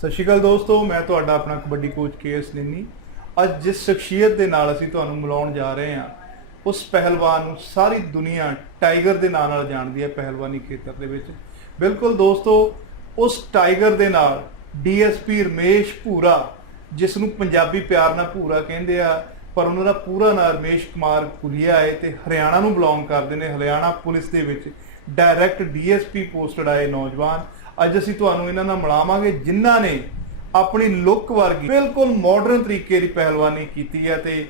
ਸਤਿ ਸ਼੍ਰੀ ਅਕਾਲ ਦੋਸਤੋ, ਮੈਂ ਤੁਹਾਡਾ ਆਪਣਾ ਕਬੱਡੀ ਕੋਚ KS ਨਿੰਨੀ। ਅੱਜ ਜਿਸ ਸ਼ਖਸੀਅਤ ਦੇ ਨਾਲ ਅਸੀਂ ਤੁਹਾਨੂੰ ਮਿਲਾਉਣ ਜਾ ਰਹੇ ਹਾਂ, ਉਸ ਪਹਿਲਵਾਨ ਨੂੰ ਸਾਰੀ ਦੁਨੀਆ ਟਾਈਗਰ ਦੇ ਨਾਂ ਨਾਲ ਜਾਣਦੀ ਹੈ ਪਹਿਲਵਾਨੀ ਖੇਤਰ ਦੇ ਵਿੱਚ। ਬਿਲਕੁਲ ਦੋਸਤੋ, ਉਸ ਟਾਈਗਰ ਦੇ ਨਾਲ DSP ਰਮੇਸ਼ ਭੂਰਾ, ਜਿਸ ਨੂੰ ਪੰਜਾਬੀ ਪਿਆਰ ਨਾਲ ਭੂਰਾ ਕਹਿੰਦੇ ਆ, ਪਰ ਉਹਨਾਂ ਦਾ ਪੂਰਾ ਨਾਮ ਰਮੇਸ਼ ਕੁਮਾਰ ਕੁਲੀਆ ਹੈ ਤੇ ਹਰਿਆਣਾ ਨੂੰ ਬਿਲੋਂਗ ਕਰਦੇ ਨੇ। ਹਰਿਆਣਾ ਪੁਲਿਸ ਦੇ ਵਿੱਚ ਡਾਇਰੈਕਟ DSP ਪੋਸਟਡ ਆਏ ਨੌਜਵਾਨ। ਅੱਜ ਅਸੀਂ ਤੁਹਾਨੂੰ ਇਹਨਾਂ ਨਾਲ ਮਿਲਾਵਾਂਗੇ ਜਿਨ੍ਹਾਂ ਨੇ ਆਪਣੀ ਲੁੱਕ ਵਰਗੀ ਬਿਲਕੁਲ ਮਾਡਰਨ ਤਰੀਕੇ ਦੀ ਪਹਿਲਵਾਨੀ ਕੀਤੀ ਹੈ ਤੇ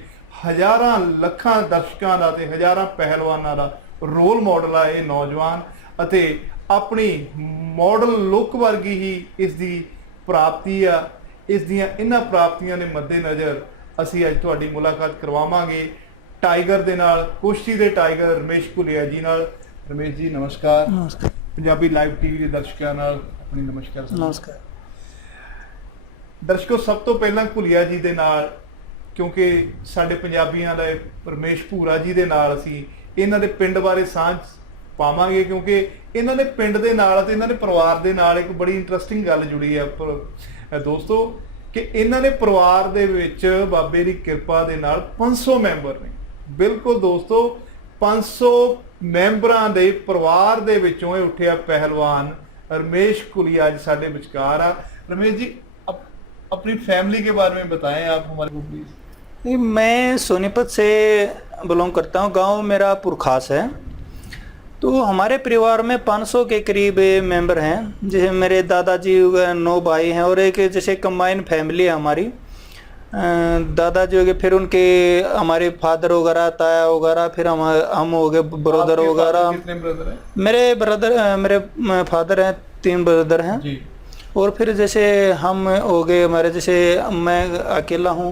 ਹਜ਼ਾਰਾਂ ਲੱਖਾਂ ਦਰਸ਼ਕਾਂ ਦਾ ਤੇ ਹਜ਼ਾਰਾਂ ਪਹਿਲਵਾਨਾਂ ਦਾ ਰੋਲ ਮਾਡਲ ਆ ਇਹ ਨੌਜਵਾਨ। ਅਤੇ ਆਪਣੀ ਮਾਡਲ ਲੁੱਕ ਵਰਗੀ ਹੀ ਇਸ ਦੀ ਪ੍ਰਾਪਤੀ ਆ। ਇਸ ਦੀਆਂ ਇਹਨਾਂ ਪ੍ਰਾਪਤੀਆਂ ਦੇ ਮੱਦੇਨਜ਼ਰ ਅਸੀਂ ਅੱਜ ਤੁਹਾਡੀ ਮੁਲਾਕਾਤ ਕਰਵਾਵਾਂਗੇ ਟਾਈਗਰ ਦੇ ਨਾਲ, ਕੁਸ਼ਤੀ ਦੇ ਟਾਈਗਰ ਰਮੇਸ਼ ਕੁਲੀਆ ਜੀ ਨਾਲ। ਰਮੇਸ਼ ਜੀ ਨਮਸਕਾਰ। ਨਮਸਕਾਰ। ਪੰਜਾਬੀ ਲਾਈਵ ਟੀਵੀ ਦੇ ਦਰਸ਼ਕਾਂ ਨਾਲ ਆਪਣੀ ਨਮਸਕਾਰ। ਨਮਸਕਾਰ ਦਰਸ਼ਕੋ, ਸਭ ਤੋਂ ਪਹਿਲਾਂ ਕੁਲੀਆ ਜੀ ਦੇ ਨਾਲ, ਕਿਉਂਕਿ ਸਾਡੇ ਪੰਜਾਬੀਆਂ ਦਾ ਰਮੇਸ਼ ਭੂਰਾ ਜੀ ਦੇ ਨਾਲ ਅਸੀਂ ਇਹਨਾਂ ਦੇ ਪਿੰਡ ਬਾਰੇ ਸਾਂਝ ਪਾਵਾਂਗੇ, ਕਿਉਂਕਿ ਇਹਨਾਂ ਦੇ ਪਿੰਡ ਦੇ ਨਾਲ ਤੇ ਇਹਨਾਂ ਦੇ ਪਰਿਵਾਰ ਦੇ ਨਾਲ ਇੱਕ ਬੜੀ ਇੰਟਰਸਟਿੰਗ ਗੱਲ ਜੁੜੀ ਹੈ ਦੋਸਤੋ, ਕਿ ਇਹਨਾਂ ਦੇ ਪਰਿਵਾਰ ਦੇ ਵਿੱਚ ਬਾਬੇ ਦੀ ਕਿਰਪਾ ਦੇ ਨਾਲ 500 ਮੈਂਬਰ ਨੇ। ਬਿਲਕੁਲ ਦੋਸਤੋ, 500 ਮੈਂਬਰਾਂ ਦੇ ਪਰਿਵਾਰ ਦੇ ਵਿੱਚੋਂ ਇਹ ਉੱਠਿਆ ਪਹਿਲਵਾਨ रमेश कुलिया आज साढ़े विचकार आ। रमेश जी, अपनी फैमिली के बारे में बताएं आप हमारे को प्लीज। मैं सोनीपत से बिलोंग करता हूँ। गांव मेरा पुरखास है। तो हमारे परिवार में 500 के करीब मेंबर हैं। जैसे मेरे दादाजी 9 भाई हैं और एक जैसे कंबाइन फैमिली है हमारी। दादाजी हो गए, फिर उनके हमारे फादर वगैरह, ताया वगैरह, फिर हम हो गए ब्रदर वगैरह। कितने ब्रदर हैं? मेरे फादर हैं, 3 ब्रदर हैं जी। और फिर जैसे हम हो गए, हमारे जैसे मैं अकेला हूँ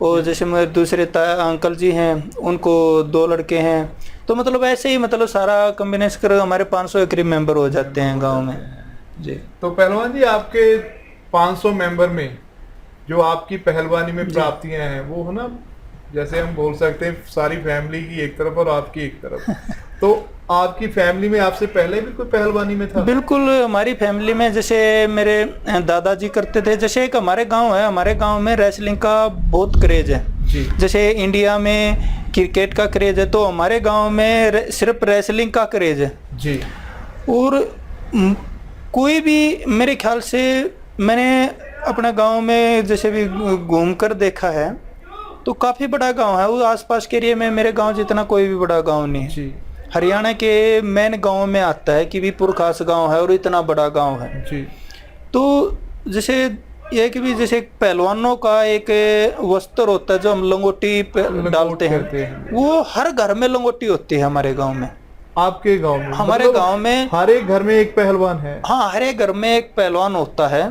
और जैसे मेरे दूसरे अंकल जी हैं, उनको 2 लड़के हैं। तो मतलब ऐसे ही मतलब सारा कम्बिनेशन कर हमारे 500 के करीब मेंबर हो जाते हैं गाँव में जी। तो पहलवान जी, आपके 500 मेंबर में जो आपकी पहलवानी में प्राप्तियां हैं, वो है ना, जैसे हम बोल सकते हैं सारी फैमिली की एक तरफ और आपकी एक तरफ। तो आपकी फैमिली में आपसे पहले भी कोई पहलवानी में था? बिल्कुल, हमारी फैमिली में जैसे मेरे दादाजी करते थे। जैसे एक हमारे गांव है, हमारे गांव में रेसलिंग का बहुत क्रेज है जी। जैसे इंडिया में क्रिकेट का क्रेज है, तो हमारे गांव में सिर्फ रेसलिंग का क्रेज है जी। और कोई भी मेरे ख्याल से मैंने अपने गांव में जैसे भी घूमकर देखा है, तो काफ़ी बड़ा गांव है। वो आसपास के एरिया में मेरे गांव जितना कोई भी बड़ा गांव नहीं है जी। हरियाणा के मेन गांव में आता है कि भी पुरखास गांव है और इतना बड़ा गांव है जी। तो जैसे एक भी जैसे पहलवानों का एक वस्त्र होता है जो हम लंगोटी डालते हैं, वो हर घर में लंगोटी होती है हमारे गाँव में। आपके गाँव में? हमारे गाँव में हर एक घर में एक पहलवान है। हाँ, हर एक घर में एक पहलवान होता है।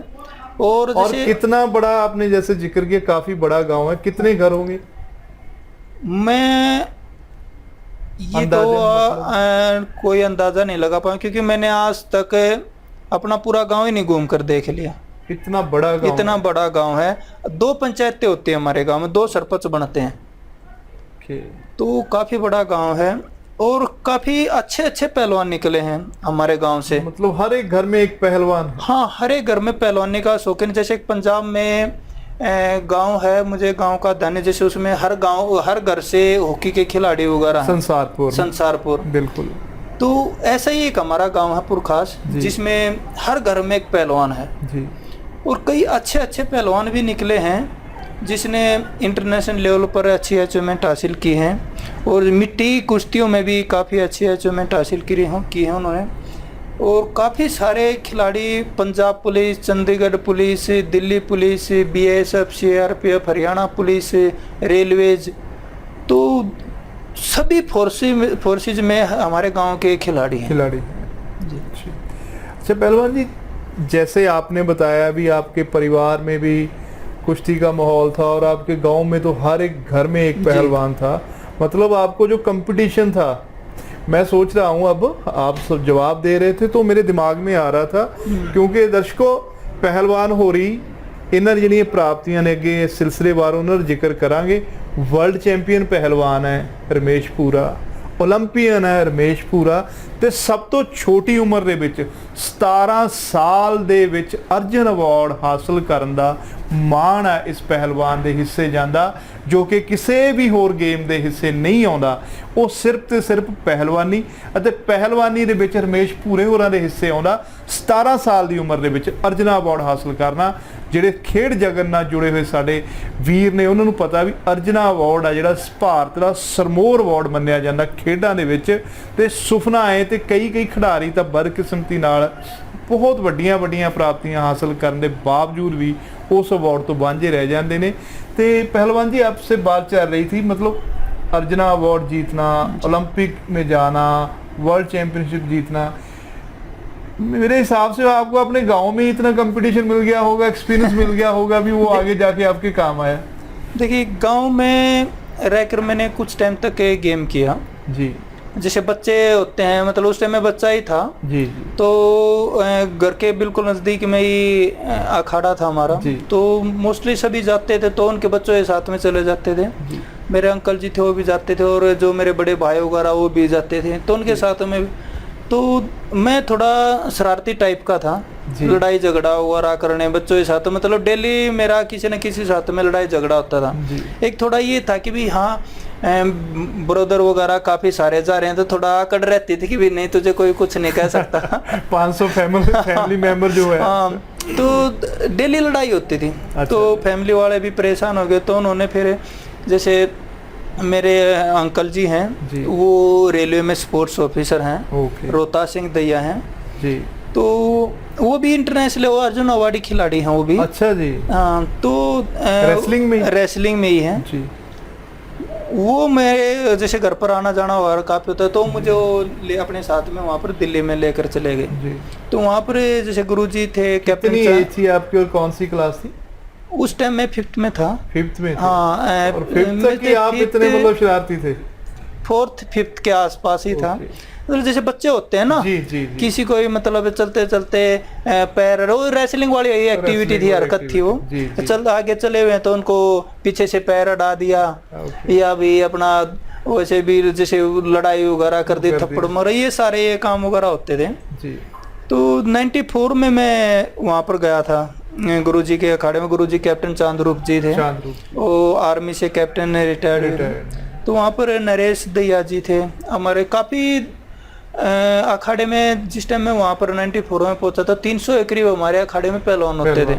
और कितना बड़ा, आपने जैसे जिक्र किया, काफी बड़ा गांव है, कितने घर होंगे? मैं ये तो कोई अंदाजा नहीं लगा पाया, क्योंकि मैंने आज तक अपना पूरा गांव ही नहीं घूम कर देख लिया। इतना बड़ा गांव? इतना बड़ा गांव है। 2 पंचायतें होती है हमारे गांव में, 2 सरपंच बनते हैं। तो काफी बड़ा गांव है और काफी अच्छे अच्छे पहलवान निकले हैं हमारे गांव से। मतलब हर एक घर में एक पहलवान है? हाँ, हर एक घर में पहलवानी का शौकीन। जैसे पंजाब में गांव है, मुझे गांव का ध्यान है, जैसे उसमें हर घर से हॉकी के खिलाड़ी वगैरह। संसारपुर बिल्कुल। तो ऐसा ही एक हमारा गांव है पुरखास, जिसमें हर घर में एक पहलवान है जी। और कई अच्छे अच्छे पहलवान भी निकले हैं, जिसने इंटरनेशनल लेवल पर अच्छी अचीवमेंट हासिल की हैं। और मिट्टी कुश्तियों में भी काफ़ी अच्छी अचीवमेंट हासिल की है उन्होंने। और काफ़ी सारे खिलाड़ी, Punjab police, Chandigarh police, Delhi police, BSF, CRPF, Haryana police, railways, तो सभी फोर्सेज में हमारे गांव के खिलाड़ी हैं जी। अच्छा पहलवान जी, जैसे आपने बताया भी आपके परिवार में भी कुश्ती का माहौल था और आपके गांव में तो हर एक घर में एक पहलवान था। मतलब आपको जो कंपटीशन था, मैं सोच रहा हूं, अब आप सब जवाब दे रहे थे तो मेरे दिमाग में आ रहा था, क्योंकि दर्शकों पहलवान हो रही इन्होंने ਜਿਹੜੀਆਂ ਪ੍ਰਾਪਤੀਆਂ ਨੇ ਅੱਗੇ ਸਿਲਸਿਲੇਵਾਰ ਉਹਨਾਂ ਦਾ ਜ਼ਿਕਰ ਕਰਾਂਗੇ। वर्ल्ड चैंपियन पहलवान है रमेश भूरा। ਓਲੰਪੀਅਨ ਹੈ ਰਮੇਸ਼ ਭੂਰਾ, ਤੇ ਸਭ ਤੋਂ ਛੋਟੀ ਉਮਰ ਦੇ ਵਿੱਚ 17 ਸਾਲ ਦੇ ਵਿੱਚ ਅਰਜਨ ਅਵਾਰਡ ਹਾਸਲ ਕਰਨ ਦਾ ਮਾਣ ਹੈ ਇਸ ਪਹਿਲਵਾਨ ਦੇ ਹਿੱਸੇ ਜਾਂਦਾ, ਜੋ ਕਿ ਕਿਸੇ ਵੀ ਹੋਰ ਗੇਮ ਦੇ ਹਿੱਸੇ ਨਹੀਂ ਆਉਂਦਾ। ਉਹ ਸਿਰਫ ਤੇ ਸਿਰਫ ਪਹਿਲਵਾਨੀ ਅਤੇ ਪਹਿਲਵਾਨੀ ਦੇ ਵਿੱਚ ਰਮੇਸ਼ ਭੂਰੇ ਹੋਰਾਂ ਦੇ ਹਿੱਸੇ ਆਉਂਦਾ 17 ਸਾਲ ਦੀ ਉਮਰ ਦੇ ਵਿੱਚ ਅਰਜਨਾ ਅਵਾਰਡ ਹਾਸਲ ਕਰਨਾ। ਜਿਹੜੇ ਖੇਡ ਜਗਤ ਨਾਲ ਜੁੜੇ ਹੋਏ ਸਾਡੇ ਵੀਰ ਨੇ ਉਹਨਾਂ ਨੂੰ ਪਤਾ ਵੀ ਅਰਜਨਾ ਅਵਾਰਡ ਆ ਜਿਹੜਾ ਭਾਰਤ ਦਾ ਸਰਮੋਰ ਅਵਾਰਡ ਮੰਨਿਆ ਜਾਂਦਾ ਖੇਡਾਂ ਦੇ ਵਿੱਚ, ਤੇ ਸੁਪਨਾ ਹੈ ਤੇ ਕਈ ਖਿਡਾਰੀ ਤਾਂ ਬਦਕਿਸਮਤੀ ਨਾਲ ਬਹੁਤ ਵੱਡੀਆਂ ਪ੍ਰਾਪਤੀਆਂ ਹਾਸਲ ਕਰਨ ਦੇ ਬਾਵਜੂਦ ਵੀ उस अवार्ड तो वांझे रह जाते हैं। तो पहलवान जी आपसे बात चल रही थी, मतलब अर्जना अवार्ड जीतना, ओलंपिक में जाना, वर्ल्ड चैंपियनशिप जीतना, मेरे हिसाब से आपको अपने गांव में इतना कंपटीशन मिल गया होगा, एक्सपीरियंस मिल गया होगा भी, वो आगे जाके आपके काम आया। देखिए गांव में रहकर मैंने कुछ टाइम तक गेम किया जी, जैसे बच्चे होते हैं, मतलब उस टाइम में बच्चा ही था जी, तो घर के बिल्कुल नज़दीक में ही अखाड़ा था हमारा, तो मोस्टली सभी जाते थे, तो उनके बच्चों के साथ में चले जाते थे। मेरे अंकल जी थे वो भी जाते थे, और जो मेरे बड़े भाई वगैरह वो भी जाते थे, तो उनके साथ में, तो मैं थोड़ा शरारती टाइप का था, लड़ाई झगड़ा वगैरह करने बच्चों के साथ, मतलब डेली मेरा किसी न किसी साथ में लड़ाई झगड़ा होता था। एक थोड़ा ये था कि भी हाँ ब्रदर वगैरह काफी सारे जा रहे हैं, तो थोड़ा आकड़ रहती थी कि भी नहीं तुझे कोई कुछ नहीं कह सकता 500 फैमिली मेंबर जो है, हाँ, तो डेली लड़ाई होती थी। अच्छा। तो फैमिली वाले भी परेशान हो गए, तो उन्होंने फिर जैसे मेरे अंकल जी हैं वो रेलवे में स्पोर्ट्स ऑफिसर हैं, रोहतास सिंह दैया हैं जी, तो वो भी इंटरनेशनल अर्जुन अवार्डी खिलाड़ी हैं वो भी। अच्छा जी, हाँ, तो रेसलिंग में ही हैं जी। वो मेरे जैसे घर पर आना जाना और काफ़ी होता है, तो मुझे वो ले अपने साथ में वहाँ पर दिल्ली में लेकर चले गए। तो वहाँ पर जैसे गुरुजी थे, कितनी एज थी आपकी और कौन सी क्लास थी? उस टाइम मैं 5th में था। 5th में? हाँ, और 5th तक कि आप इतने मतलब शरारती थे? 4th 5th के आसपास ही था। मतलब जैसे बच्चे होते हैं ना, जी। किसी को भी मतलब चलते चलते पैर, वो रेसलिंग वाली एक्टिविटी थी, हरकत थी, वो चल आगे चले हुए तो उनको पीछे से पैर अड़ा दिया, या भी अपना वैसे भी जैसे लड़ाई वगैरह कर दी, थप्पड़ मारा, ये सारे ये काम वगैरह होते थे जी। तो 94 में मैं वहाँ पर गया था गुरुजी के अखाड़े में। गुरुजी कैप्टन चांदरूप जी थे, वो आर्मी से कैप्टन रिटायर्ड। तो वहाँ पर नरेश दैया जी थे हमारे, काफ़ी अखाड़े में जिस टाइम मैं वहाँ पर 94 में पहुंचा था 300 के करीब हमारे अखाड़े में पहलवान होते थे,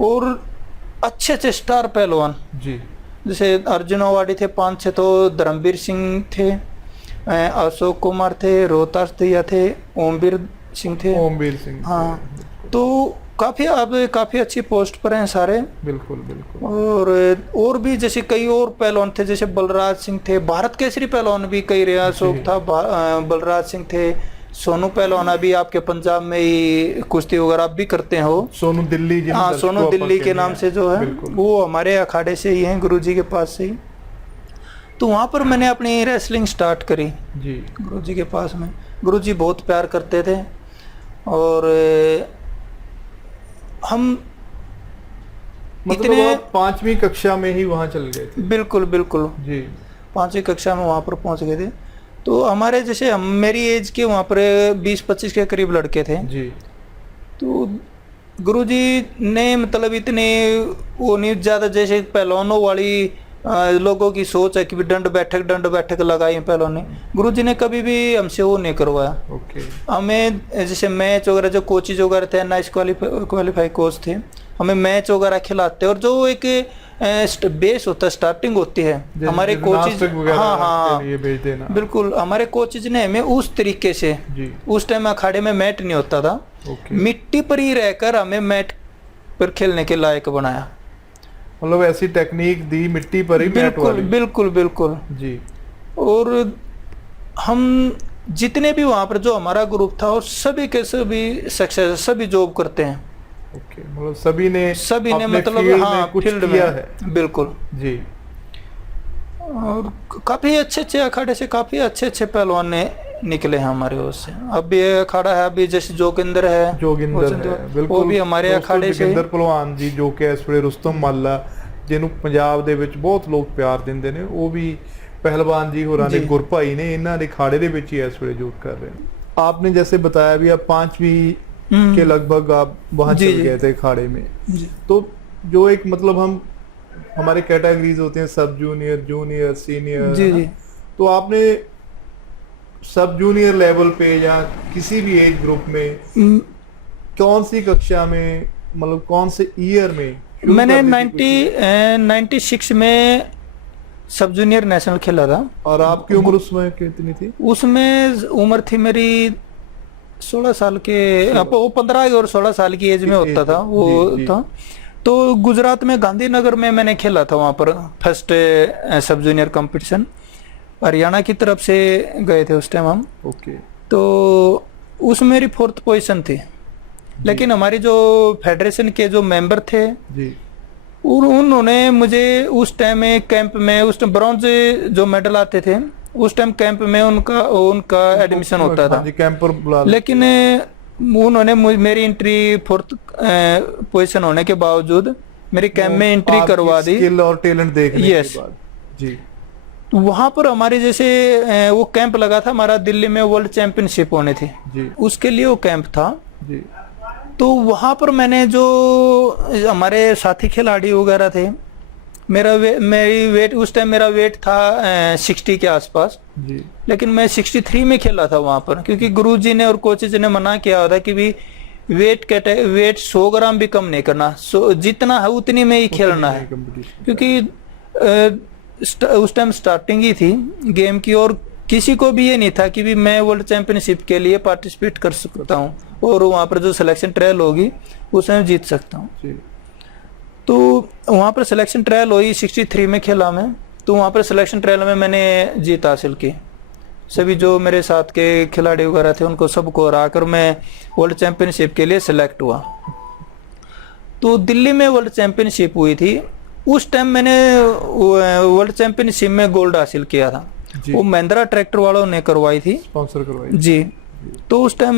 और अच्छे स्टार पहलवान जी। जैसे अर्जुन अवार्डी थे 5-6, तो धर्मवीर सिंह थे, अशोक कुमार थे, रोहतास दैया थे, ओमवीर सिंह थे, हाँ, तो काफी अच्छी पोस्ट पर हैं सारे। बिल्कुल। और भी जैसे कई और पहलवान थे, जैसे बलराज सिंह थे, भारत केसरी पहलवान भी कई रहे, अशोक था, बलराज सिंह थे, सोनू पहलवान अभी आपके पंजाब में ही कुश्ती वगैरह भी करते हैं, वो सोनू दिल्ली, हाँ, सोनू दिल्ली के नाम से जो है, वो हमारे अखाड़े से ही हैं, गुरुजी के पास से ही। तो वहाँ पर मैंने अपनी रेसलिंग स्टार्ट करी जी, गुरुजी के पास में। गुरुजी बहुत प्यार करते थे, और हम मतलब इतने 5वीं कक्षा में ही वहाँ चल गए थे? बिल्कुल जी, 5वीं कक्षा में वहाँ पर पहुँच गए थे। तो हमारे जैसे मेरी एज के वहाँ पर 20-25 के करीब लड़के थे जी। तो गुरुजी ने मतलब इतने वो नहीं ज़्यादा, जैसे पहलवानों वाली लोगों की सोच है कि भी दंड बैठक लगाई पहलवान ने, गुरुजी ने कभी भी हमसे वो नहीं करवाया। हमें जैसे मैच वगैरह, जो कोचेज वगैरह थे, नाइस क्वालिफाई कोच थे, हमें मैच वगैरह खिलाते, और जो एक बेस होता है, स्टार्टिंग होती है, हमारे कोचेज, हाँ, बिल्कुल, हमारे कोचेज ने हमें उस तरीके से, उस टाइम अखाड़े में मैट नहीं होता था, मिट्टी पर ही रहकर हमें मैट पर खेलने के लायक बनाया। मतलब ऐसी टेक्निक दी मिट्टी पर ही, बिल्कुल जी। और हम जितने भी वहाँ पर जो हमारा ग्रुप था, और सभी के सभी सक्सेस, सभी जॉब करते हैं। मतलब सभी ने मतलब हाँ, फील्ड में है, बिल्कुल जी। और काफी अच्छे अखाड़े से काफी अच्छे पहलवान ने निकले हैं हमारे उससे। अब ये अखाड़ा है, अभी जैसे जोगिंदर है, बिल्कुल, वो भी हमारे अखाड़े से। जोगिंदर पहलवान जी, जो कि इस ਵੇਲੇ रुस्तम माला, ਜਿਹਨੂੰ ਪੰਜਾਬ ਦੇ ਵਿੱਚ ਬਹੁਤ ਲੋਕ ਪਿਆਰ ਦਿੰਦੇ ਨੇ, ਉਹ ਵੀ ਪਹਿਲਵਾਨ ਜੀ ਹੋਰਾਂ ਨੇ ਗੁਰਭਾਈ ਨੇ ਇਹਨਾਂ ਦੇ ਖਾੜੇ ਦੇ ਵਿੱਚ ਹੀ ਇਸ ਵੇਲੇ ਜੋਤ कर रहे हैं। आपने जैसे बताया भी आप 5वीं के लगभग आप वहां चल गए थे खाड़े में, तो जो एक मतलब हमारे कैटेगरीज होते हैं सब जूनियर, जूनियर, सीनियर, जी। तो आपने सब जूनियर लेवल पे या किसी भी एज ग्रुप में कौन सी कक्षा में, मतलब कौन से ईयर में मैंने 96 में सब जूनियर नेशनल खेला था। और आपकी उम्र उसमें कितनी थी? उसमें उम्र थी मेरी 16 साल के, वो 15 और 16 साल की एज में होता था वो था। तो गुजरात में गांधीनगर में मैंने खेला था, वहाँ पर फर्स्ट सब जूनियर कंपटीशन हरियाणा की तरफ से गए थे उस टाइम हम। ओके। तो उसमें मेरी 4th पोजीशन थी, लेकिन हमारी जो फेडरेशन के जो मेंबर थे जी, उन्होंने मुझे उस टाइम में कैंप में, उस टाइम ब्रॉन्ज जो मेडल आते थे उस टाइम कैंप में उनका एडमिशन होता था जी, कैंप पर बुला, लेकिन उन्होंने मेरी एंट्री 4th पोजीशन होने के बावजूद मेरी कैंप में एंट्री करवा दी, स्किल और टैलेंट देखने के बाद जी। तो वहां पर हमारे जैसे वो कैंप लगा था हमारा दिल्ली में, वर्ल्ड चैंपियनशिप होने थी जी, उसके लिए वो कैंप था जी। तो वहां पर मैंने जो हमारे साथी खिलाड़ी वगैरह थे, मेरी वेट उस टाइम मेरा वेट था 60 के आसपास जी, लेकिन मैं 63 में खेला था वहां पर, क्योंकि गुरुजी ने और कोचेज ने मना किया था कि भी वेट 100 ग्राम भी कम नहीं करना, जितना है उतनी में ही खेलना है, क्योंकि उस टाइम स्टार्टिंग ही थी गेम की और किसी को भी ये नहीं था कि भी मैं वर्ल्ड चैंपियनशिप के लिए पार्टिसिपेट कर सकता हूँ और वहाँ पर जो सिलेक्शन ट्रायल होगी उसमें जीत सकता हूँ। तो वहाँ पर सिलेक्शन ट्रायल हुई, 63 में खेला मैं, तो वहाँ पर सिलेक्शन ट्रायल में मैंने जीत हासिल की। सभी जो मेरे साथ के खिलाड़ी वगैरह थे उनको सबको हरा कर मैं वर्ल्ड चैंपियनशिप के लिए सिलेक्ट हुआ। तो दिल्ली में वर्ल्ड चैंपियनशिप हुई थी, उस टाइम मैंने वर्ल्ड चैंपियनशिप में गोल्ड हासिल किया था, वो महिंद्रा ट्रैक्टर वालों ने करवाई थी, स्पॉन्सर करवाई जी। तो उस टाइम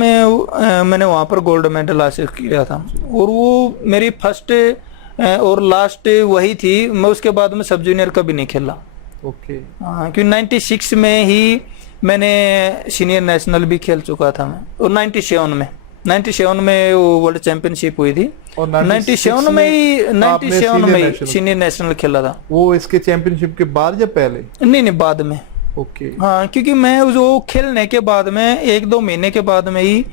मैंने वहां पर गोल्ड मेडल हासिल किया था और वो मेरी फर्स्ट और लास्ट वही थी। मैं उसके बाद में सब जूनियर कभी नहीं खेला। ओके। हाँ, क्योंकि 96 में ही मैंने सीनियर नेशनल भी खेल चुका था मैं, और 97 में वो वर्ल्ड चैंपियनशिप हुई थी और 97 में ही सीनियर नेशनल खेला था। वो इसके चैंपियनशिप के बाद या पहले? नहीं, बाद में। ओके। हाँ, क्योंकि मैं जो खेलने के बाद में 1-2 महीने के बाद में ही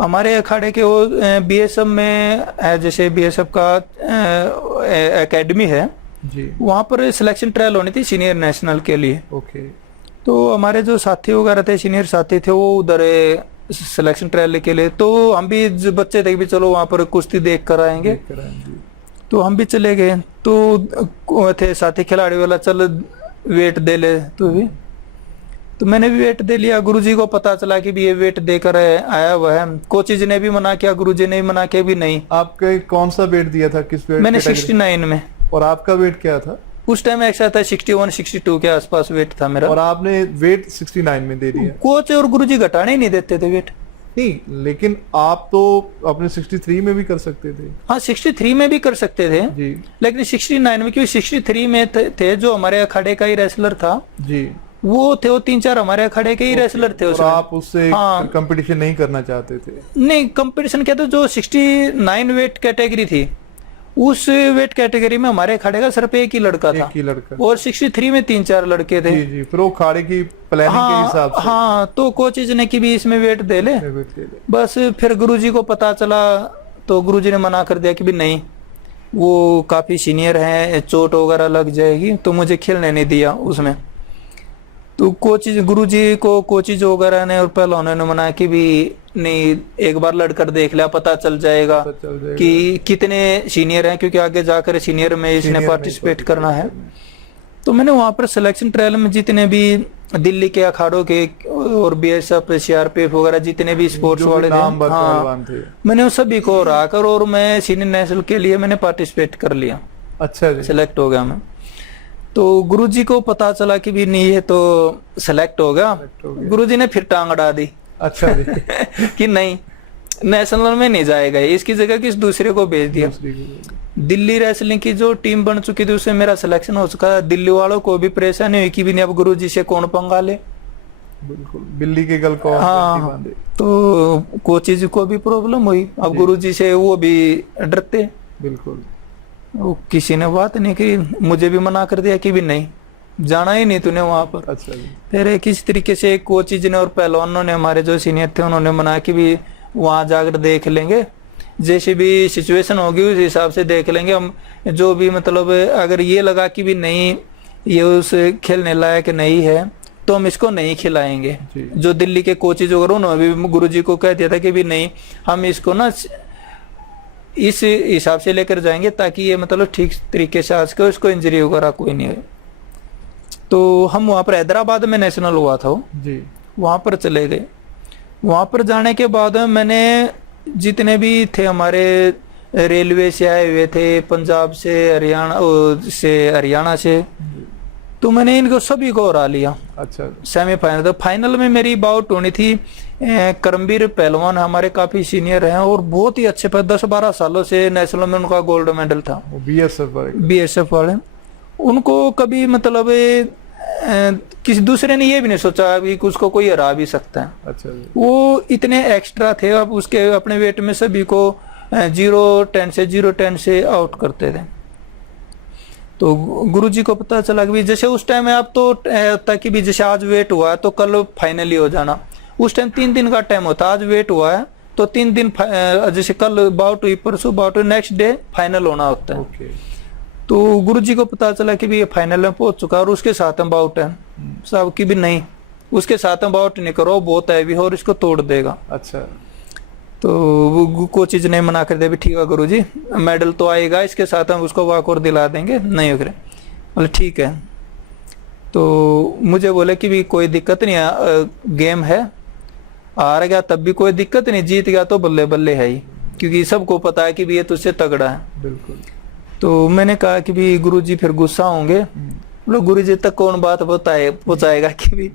हमारे अखाड़े के वो बीएसएफ में, जैसे बीएसएफ का एकेडमी है जी, वहाँ पर सिलेक्शन ट्रायल होनी थी सीनियर नेशनल के लिए। ओके। तो हमारे जो साथी वगैरह थे, सीनियर साथी थे, वो उधर सिलेक्शन ट्रायल के लिए, तो हम भी बच्चे थे भी चलो वहाँ पर कुश्ती देख कर आएंगे, तो हम भी चले गए। तो थे साथी खिलाड़ी वाला, चल वेट दे ले तू भी, तो मैंने भी वेट दे लिया। गुरुजी को पता चला कि भी ये वेट देकर आया हुआ है, कोचेज ने भी मना किया, गुरुजी ने भी मना किया भी नहीं। आपके कौन सा वेट दिया था, किस वेट? मैंने 69 में। और आपका वेट क्या था? उस टाइम ऐसा था 61-62 के आसपास वेट था मेरा। और आपने वेट 69 में दे दिया? कोच और गुरुजी घटाने ही नहीं देते थे वेट। नहीं, लेकिन आप तो अपने 63 में भी कर सकते थे। हाँ, 63 में भी कर सकते थे जी, लेकिन 69 में, क्योंकि 63 में थे जो हमारे अखाड़े का ही रेसलर था जी, वो थे, वो 3-4 हमारे अखाड़े के ही रेसलर थे उसमें। आप उससे कंपटीशन नहीं करना चाहते थे? नहीं, कंपटीशन क्या था, जो 69 वेट कैटेगरी थी उस वेट कैटेगरी में हमारे अखाड़े का सिर्फ एक ही लड़का था, और 63 में 3-4 लड़के थे। जी जी, फिर वो अखाड़े की प्लानिंग के हिसाब से। हाँ, तो कोचेज ने कि भी इसमें वेट दे ले, बस। फिर गुरुजी को पता चला तो गुरुजी ने मना कर दिया कि भी नहीं, वो काफी सीनियर है, चोट वगैरह लग जाएगी, तो मुझे खेलने नहीं दिया उसमें। तो कोचेज, गुरुजी को कोचेज वगैरह ने और पहलवानों ने मना कि भी नहीं, एक बार लड़कर देख लिया, पता चल जाएगा कि कितने सीनियर हैं, क्योंकि आगे जाकर सीनियर में इसने पार्टिसिपेट करना है। तो मैंने वहां पर सिलेक्शन ट्रायल में जितने भी दिल्ली के अखाड़ों के और बीएसएफ, सीआरपीएफ वगैरह जितने भी स्पोर्ट्स वाले थे, हाँ, मैंने उन सभी को हराकर और मैं सीनियर नेशनल के लिए मैंने पार्टिसिपेट कर लिया। अच्छा जी, सिलेक्ट हो गया मैं। तो गुरुजी को पता चला कि भी नहीं, ये तो सिलेक्ट हो गया। गुरुजी ने फिर टांग अड़ा दी। अच्छा जी। कि नहीं, नेशनल में नहीं जाएगा, इसकी जगह किस दूसरे को भेज दिया। दिल्ली रेसलिंग की जो टीम बन चुकी थी उसमें मेरा सिलेक्शन हो चुका है। दिल्ली वालों को भी परेशानी हुई कि भी नहीं अब गुरुजी से कौन पंगा ले। बिल्कुल, बिल्ली के गल को हाँ, तो कोचेज को भी प्रॉब्लम हुई, अब गुरुजी से वो भी डरते। बिल्कुल, वो किसी ने बात नहीं की, मुझे भी मना कर दिया कि भी नहीं जाना ही नहीं तूने वहां पर। अच्छा जी। फिर किसी तरीके से कोचेज ने और पहलवानों ने, हमारे जो सीनियर थे, उन्होंने मना कि भी वहां जाकर देख लेंगे, जैसे भी सिचुएशन होगी उस हिसाब से देख लेंगे हम। जो भी मतलब अगर ये लगा कि भी नहीं ये उस खेलने लायक नहीं है तो हम इसको नहीं खिलाएंगे। जो दिल्ली के कोचेज वगैरह उन्होंने भी गुरुजी को कह दिया था कि भी नहीं हम इसको ना इस हिसाब से लेकर जाएंगे ताकि ये मतलब ठीक तरीके से आज के उसको इंजरी वगैरह कोई नहीं है। तो हम वहाँ पर हैदराबाद में नेशनल हुआ था जी, वहाँ पर चले गए। वहाँ पर जाने के बाद मैंने जितने भी थे हमारे रेलवे से आए हुए थे, पंजाब से, हरियाणा से, तो मैंने इनको सभी को हरा लिया। अच्छा, सेमीफाइनल। तो फाइनल में मेरी बाउट होनी थी करमबीर पहलवान, हमारे काफी सीनियर हैं और बहुत ही अच्छे पर 10-12 सालों से नेशनल में उनका गोल्ड मेडल था। बीएसएफ वाले, उनको कभी मतलब किसी दूसरे ने ये भी नहीं सोचा कि उसको कोई हरा भी सकता है। अच्छा, वो इतने एक्स्ट्रा थे, अब उसके अपने वेट में सभी को 0-10 से आउट करते थे। तो गुरुजी को पता चला कि जैसे उस टाइम में आप तो ताकि भी जैसे आज वेट हुआ है तो कल फाइनल ही हो जाना, उस टाइम 3 दिन का टाइम होता, आज वेट हुआ है तो 3 दिन, जैसे कल बाउट हुई, परसों बाउट हुई, नेक्स्ट डे फाइनल होना होता है। तो गुरुजी को पता चला कि भी ये फाइनल में पहुंच चुका और उसके साथ में बाउट है, साहब की भी नहीं उसके साथ में बाउट नहीं करो, बहुत हैवी और इसको तोड़ देगा। अच्छा, तो कोचेज ने मना कर दिया भी ठीक है गुरुजी, मेडल तो आएगा, इसके साथ हम उसको वाक और दिला देंगे। नहीं करे, बोले ठीक है। तो मुझे बोले कि भी कोई दिक्कत नहीं है, गेम है, हार गया तब भी कोई दिक्कत नहीं, जीत गया तो बल्ले बल्ले है ही, क्योंकि सबको पता है कि भी ये तुझसे तगड़ा है। बिल्कुल। तो मैंने कहा कि भी गुरुजी फिर गुस्सा होंगे, बोलो गुरुजी तक कौन बात पहुंचाएगा कि भी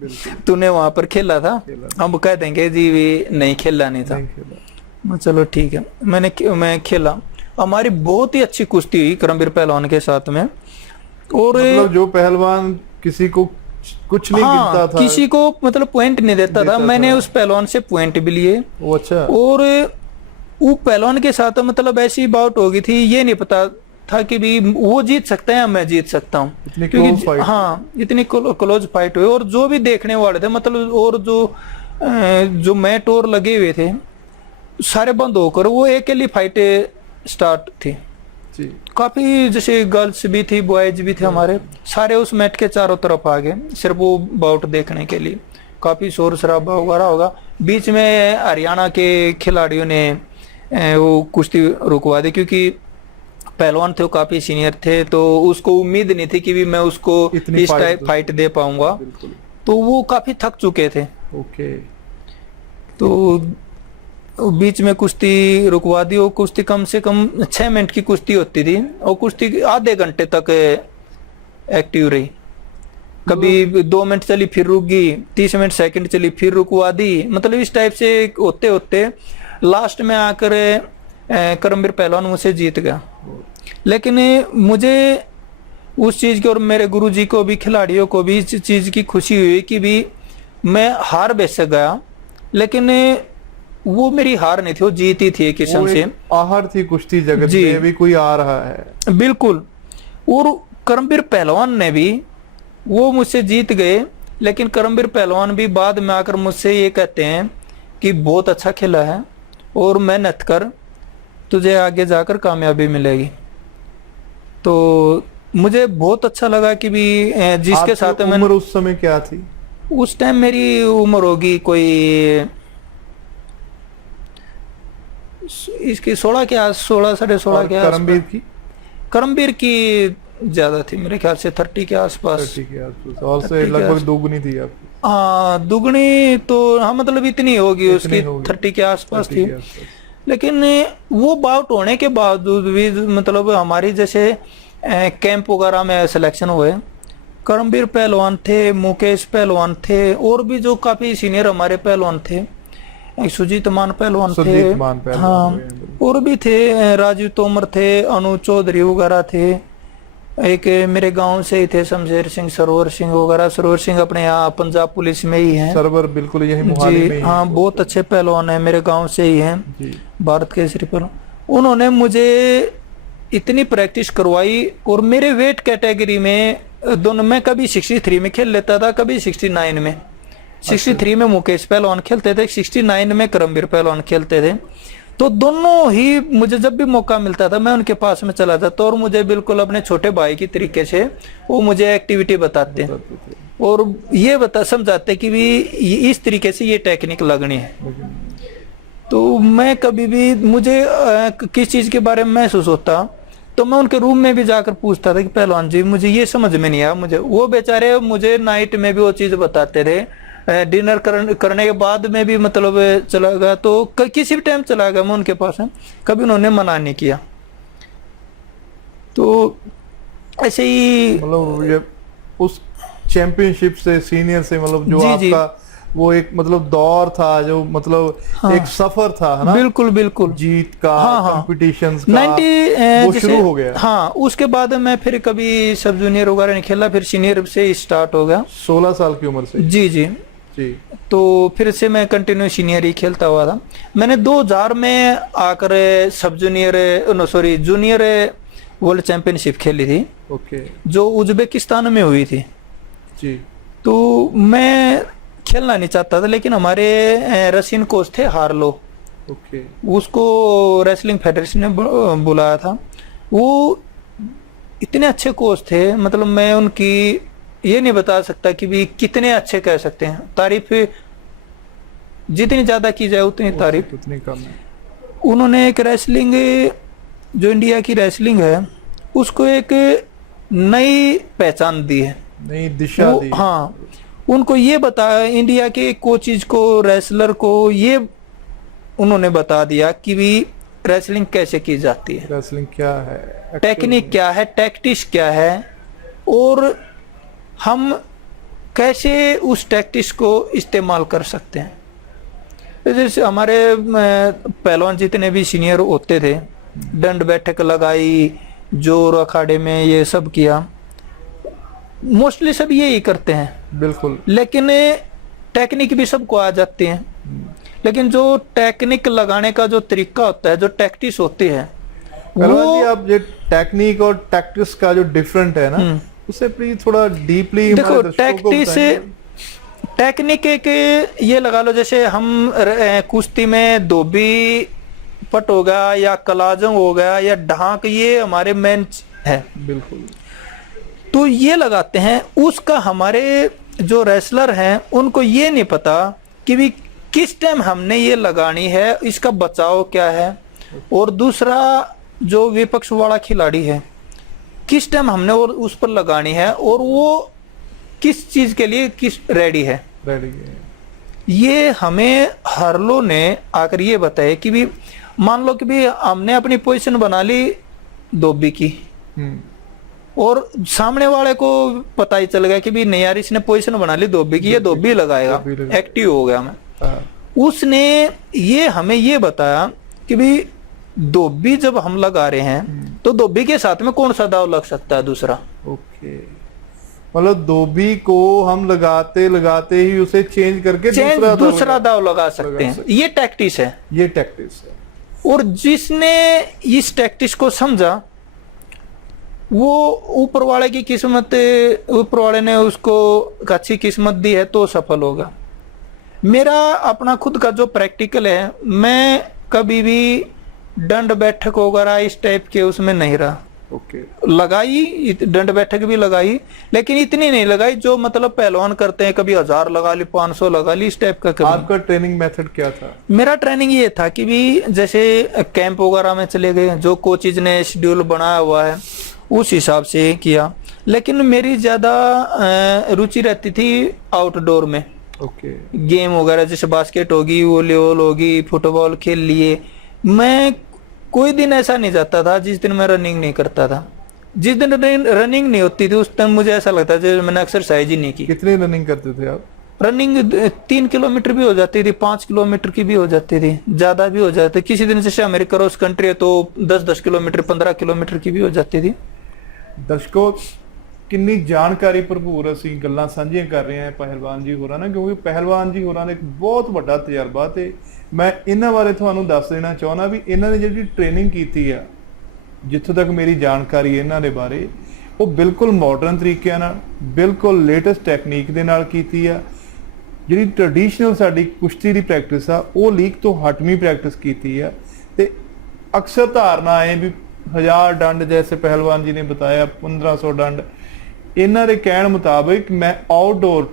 तूने वहां पर खेला था, हम कह देंगे जी भी नहीं खेला नहीं था। चलो ठीक है, मैं खेला, हमारी बहुत ही अच्छी कुश्ती हुई करमबीर पहलवान के साथ में। और मतलब जो पहलवान किसी को कुछ नहीं गिनता था, किसी को मतलब पॉइंट नहीं देता था, मैंने उस पहलवान से पॉइंट भी लिए। अच्छा। और वो पहलवान के साथ मतलब ऐसी बाउट हो गई थी, ये नहीं पता था कि भी वो जीत सकता है या मैं जीत सकता हूँ, क्योंकि हाँ इतनी क्लोज फाइट हुई। और जो भी देखने वाले थे मतलब, और जो मैट और लगे हुए थे सारे बंद होकर वो अकेली फाइट स्टार्ट थी जी। काफी जैसे गर्ल्स भी थी, बॉयज भी थे हमारे, सारे उस मैट के चारों तरफ आ गए सिर्फ वो बाउट देखने के लिए। काफी शोर शराबा वगैरह होगा। बीच में हरियाणा के खिलाड़ियों ने वो कुश्ती रुकवा दी, क्योंकि पहलवान थे वो काफी सीनियर थे, तो उसको उम्मीद नहीं थी कि भी मैं उसको इस टाइप फाइट दे पाऊंगा, तो वो काफी थक चुके थे। ओके। तो बीच में कुश्ती रुकवा दी। वो कुश्ती कम से कम 6 मिनट की कुश्ती होती थी, और कुश्ती आधे घंटे तक एक्टिव रही। कभी 2 मिनट चली फिर रुक गई, 30 मिनट सेकंड चली फिर रुकवा दी, मतलब इस टाइप से होते होते लास्ट में आकर करमबीर पहलवान मुझसे जीत गया। लेकिन मुझे उस चीज की और मेरे गुरुजी को भी, खिलाड़ियों को भी इस चीज की खुशी हुई कि भी मैं हार बेशक गया, लेकिन वो मेरी हार नहीं थी, वो जीत ही थी एक किस्म से। आहर थी कुश्ती जगत में भी, कोई आ रहा है। बिल्कुल। और करमबीर पहलवान ने भी, वो मुझसे जीत गए, लेकिन करमबीर पहलवान भी बाद में आकर मुझसे ये कहते हैं कि बहुत अच्छा खेला है और मेहनत कर, तुझे आगे जाकर कामयाबी मिलेगी। तो मुझे बहुत अच्छा लगा कि भी जिसके साथ मैंने, उम्र उस समय क्या थी? उस टाइम मेरी उम्र होगी कोई इसकी 16 के आस 16 साढ़े 16 के आस। करमबीर की ज्यादा थी मेरे ख्याल से 30 के आसपास। 30 के आसपास, और से लगभग दोगुनी थी आपकी। हाँ दुगनी तो, हाँ मतलब इतनी होगी, उसकी 30 के आसपास थी। लेकिन वो बाउट होने के बावजूद भी मतलब हमारी जैसे कैंप वगैरह में सिलेक्शन हुए, करमबीर पहलवान थे, मुकेश पहलवान थे, और भी जो काफी सीनियर हमारे पहलवान थे, एक सुजीत मान पहलवान थे, सुजीत मान पहलवान, हाँ, और भी थे, राजीव तोमर थे, अनु चौधरी वगैरह थे। एक मेरे गांव से ही थे शमशेर सिंह, सरोवर सिंह वगैरह। सरोवर सिंह अपने यहाँ पंजाब पुलिस में ही हैं। सरवर बिल्कुल यही मोहाली में जी ही हाँ, है। बहुत अच्छे पहलवान हैं, मेरे गांव से ही हैं, जी। भारत केसरी पर। उन्होंने मुझे इतनी प्रैक्टिस करवाई, और मेरे वेट कैटेगरी में दोनों, मैं कभी 63 में खेल लेता था, कभी 69 में। 63 में मुकेश पहलवान खेलते थे, 69 में करमवीर पहलवान खेलते थे। तो दोनों ही मुझे जब भी मौका मिलता था मैं उनके पास में चला जाता, और मुझे बिल्कुल अपने छोटे भाई की तरीके से वो मुझे एक्टिविटी बताते और ये समझाते कि भी इस तरीके से ये टेक्निक लगनी है। तो मैं कभी भी, मुझे किस चीज के बारे में महसूस होता तो मैं उनके रूम में भी जाकर पूछता था कि पहलवान जी मुझे ये समझ में नहीं आया। मुझे वो बेचारे मुझे नाइट में भी वो चीज बताते थे, डिनर करने के बाद में भी, मतलब चला गया तो किसी भी टाइम चला गया मैं उनके पास है, कभी उन्होंने मना नहीं किया। तो ऐसे ही मतलब ये उस चैंपियनशिप से, सीनियर से, मतलब जो जी, आपका वो एक मतलब दौर था, जो मतलब हाँ, एक सफर था, है ना? बिल्कुल बिल्कुल, जीत का, हाँ, हाँ, कॉम्पिटिशंस का, 90 वो शुरू हो गया। हाँ, उसके बाद मैं फिर कभी सब जूनियर वगैरह नहीं खेला, फिर सीनियर से स्टार्ट हो गया 16 साल की उम्र से। जी जी जी। तो फिर से मैं कंटिन्यू सीनियर ही खेलता हुआ था। मैंने 2000 में आकर सब जूनियर जूनियर वर्ल्ड चैंपियनशिप खेली थी, ओके, जो उज्बेकिस्तान में हुई थी। जी। तो मैं खेलना नहीं चाहता था, लेकिन हमारे रशियन कोच थे हार्लो, ओके, उसको रेसलिंग फेडरेशन ने बुलाया था। वो इतने अच्छे कोच थे, मतलब मैं उनकी ये नहीं बता सकता कि भी कितने अच्छे कह सकते हैं। तारीफ जितनी ज्यादा की जाए उतनी तारीफ उतनी कम है। उन्होंने एक रेसलिंग, जो इंडिया की रेसलिंग है उसको एक नई पहचान दी है, नई दिशा दी। हाँ, उनको ये बताया, इंडिया के कोचेज को, रेसलर को ये उन्होंने बता दिया कि भी रेसलिंग कैसे की जाती है, रेसलिंग क्या है, टेक्निक क्या है, टैक्टिस क्या है, और हम कैसे उस टैक्टिस को इस्तेमाल कर सकते हैं। जैसे हमारे पहलवान जितने भी सीनियर होते थे, दंड बैठक लगाई, जोर अखाड़े में ये सब किया, मोस्टली सब यही करते हैं। बिल्कुल। लेकिन टेक्निक भी सबको आ जाती है, लेकिन जो टेक्निक लगाने का जो तरीका होता है, जो टैक्टिस होती है, वो आप ये टेक्निक और टैक्टिस का जो डिफरेंट है ना, उसे प्लीज थोड़ा डीपली देखो। टेक्निक एक ये लगा लो, जैसे हम कुश्ती में धोबी पट हो गया या कलाजंग हो गया या ढाक, ये हमारे मेन है। बिल्कुल। तो ये लगाते हैं, उसका हमारे जो रेसलर हैं उनको ये नहीं पता कि भी किस टाइम हमने ये लगानी है, इसका बचाव क्या है, और दूसरा जो विपक्ष वाला खिलाड़ी है किस टाइम हमने और उस पर लगानी है, और वो किस चीज के लिए किस रेडी है। ये हमें हार्लो ने आकर ये बताया कि भी मान लो कि भी हमने अपनी पोजीशन बना ली धोबी की, और सामने वाले को पता ही चल गया कि भी नहीं यार इसने पोजीशन बना ली धोबी की, ये धोबी लगाएगा, एक्टिव हो गया मैं। उसने ये हमें ये बताया कि भी धोबी जब हम लगा रहे हैं तो धोबी के साथ में कौन सा दाव लग सकता है दूसरा। ओके, मतलब धोबी को हम लगाते लगाते ही उसे चेंज करके दूसरा दाव लगा सकते हैं। ये टैक्टिस है, ये टैक्टिस है। और जिसने इस टैक्टिस को समझा वो ऊपर वाले की किस्मत, ऊपर वाले ने उसको अच्छी किस्मत दी है तो सफल होगा। मेरा अपना खुद का जो प्रैक्टिकल है, मैं कभी भी दंड बैठक वगैरह इस टाइप के उसमें नहीं रहा। ओके। लगाई दंड बैठक भी लगाई, लेकिन इतनी नहीं लगाई जो मतलब पहलवान करते हैं, कभी 1000 लगा ली, 500 लगा ली, इस टाइप का। आपका ट्रेनिंग मेथड क्या था? मेरा ट्रेनिंग ये था कि भी जैसे कैंप वगैरह में चले गए, जो कोचेज ने शेड्यूल बनाया हुआ है उस हिसाब से किया, लेकिन मेरी ज्यादा रुचि रहती थी आउटडोर में। ओके। गेम वगैरह जैसे बास्केट होगी, वॉलीबॉल होगी, फुटबॉल खेल लिए। मैं कोई दिन ऐसा नहीं जाता था जिस दिन मैं रनिंग नहीं करता था। जिस दिन रनिंग नहीं होती थी उस टाइम मुझे ऐसा लगता था मैंने एक्सरसाइज ही नहीं की। कितनी रनिंग करते थे आप? रनिंग 3 किलोमीटर भी हो जाती थी, 5 किलोमीटर की भी हो जाती थी, ज्यादा भी हो जाती। किसी दिन जैसे हमारी क्रॉस कंट्री है तो 10-10 किलोमीटर 15 किलोमीटर की भी हो जाती थी। ਦਰਸ਼ਕੋ ਕਿੰਨੀ ਜਾਣਕਾਰੀ ਭਰਪੂਰ ਅਸੀਂ ਗੱਲਾਂ ਸਾਂਝੀਆਂ ਕਰ ਰਹੇ ਹਾਂ ਪਹਿਲਵਾਨ ਜੀ ਹੋਰਾਂ ਨਾਲ, ਕਿਉਂਕਿ ਪਹਿਲਵਾਨ ਜੀ ਹੋਰਾਂ ਦਾ ਇੱਕ ਬਹੁਤ ਵੱਡਾ ਤਜਰਬਾ ਤੇ ਮੈਂ ਇਹਨਾਂ ਬਾਰੇ ਤੁਹਾਨੂੰ ਦੱਸ ਦੇਣਾ ਚਾਹੁੰਦਾ ਵੀ ਇਹਨਾਂ ਨੇ ਜਿਹੜੀ ਟ੍ਰੇਨਿੰਗ ਕੀਤੀ ਆ, ਜਿੱਥੋਂ ਤੱਕ ਮੇਰੀ ਜਾਣਕਾਰੀ ਇਹਨਾਂ ਦੇ ਬਾਰੇ, ਉਹ ਬਿਲਕੁਲ ਮਾਡਰਨ ਤਰੀਕਿਆਂ ਨਾਲ, ਬਿਲਕੁਲ ਲੇਟੈਸਟ ਟੈਕਨੀਕ ਦੇ ਨਾਲ ਕੀਤੀ ਆ। ਜਿਹੜੀ ਟ੍ਰੈਡੀਸ਼ਨਲ ਸਾਡੀ ਕੁਸ਼ਤੀ ਦੀ ਪ੍ਰੈਕਟਿਸ ਆ, ਉਹ ਲੀਕ ਤੋਂ ਹਟਵੀਂ ਪ੍ਰੈਕਟਿਸ ਕੀਤੀ ਆ। ਤੇ ਅਕਸਰ ਧਾਰਨਾ ਹੈ ਵੀ 1000 ਡੰਡ, ਜੈਸੇ ਪਹਿਲਵਾਨ ਜੀ ਨੇ ਬਤਾਇਆ 1500 ਡੰਡ, ਇਹਨਾਂ ਦੇ ਕਹਿਣ ਮੁਤਾਬਿਕ ਮੈਂ ਆਊਟਡੋਰ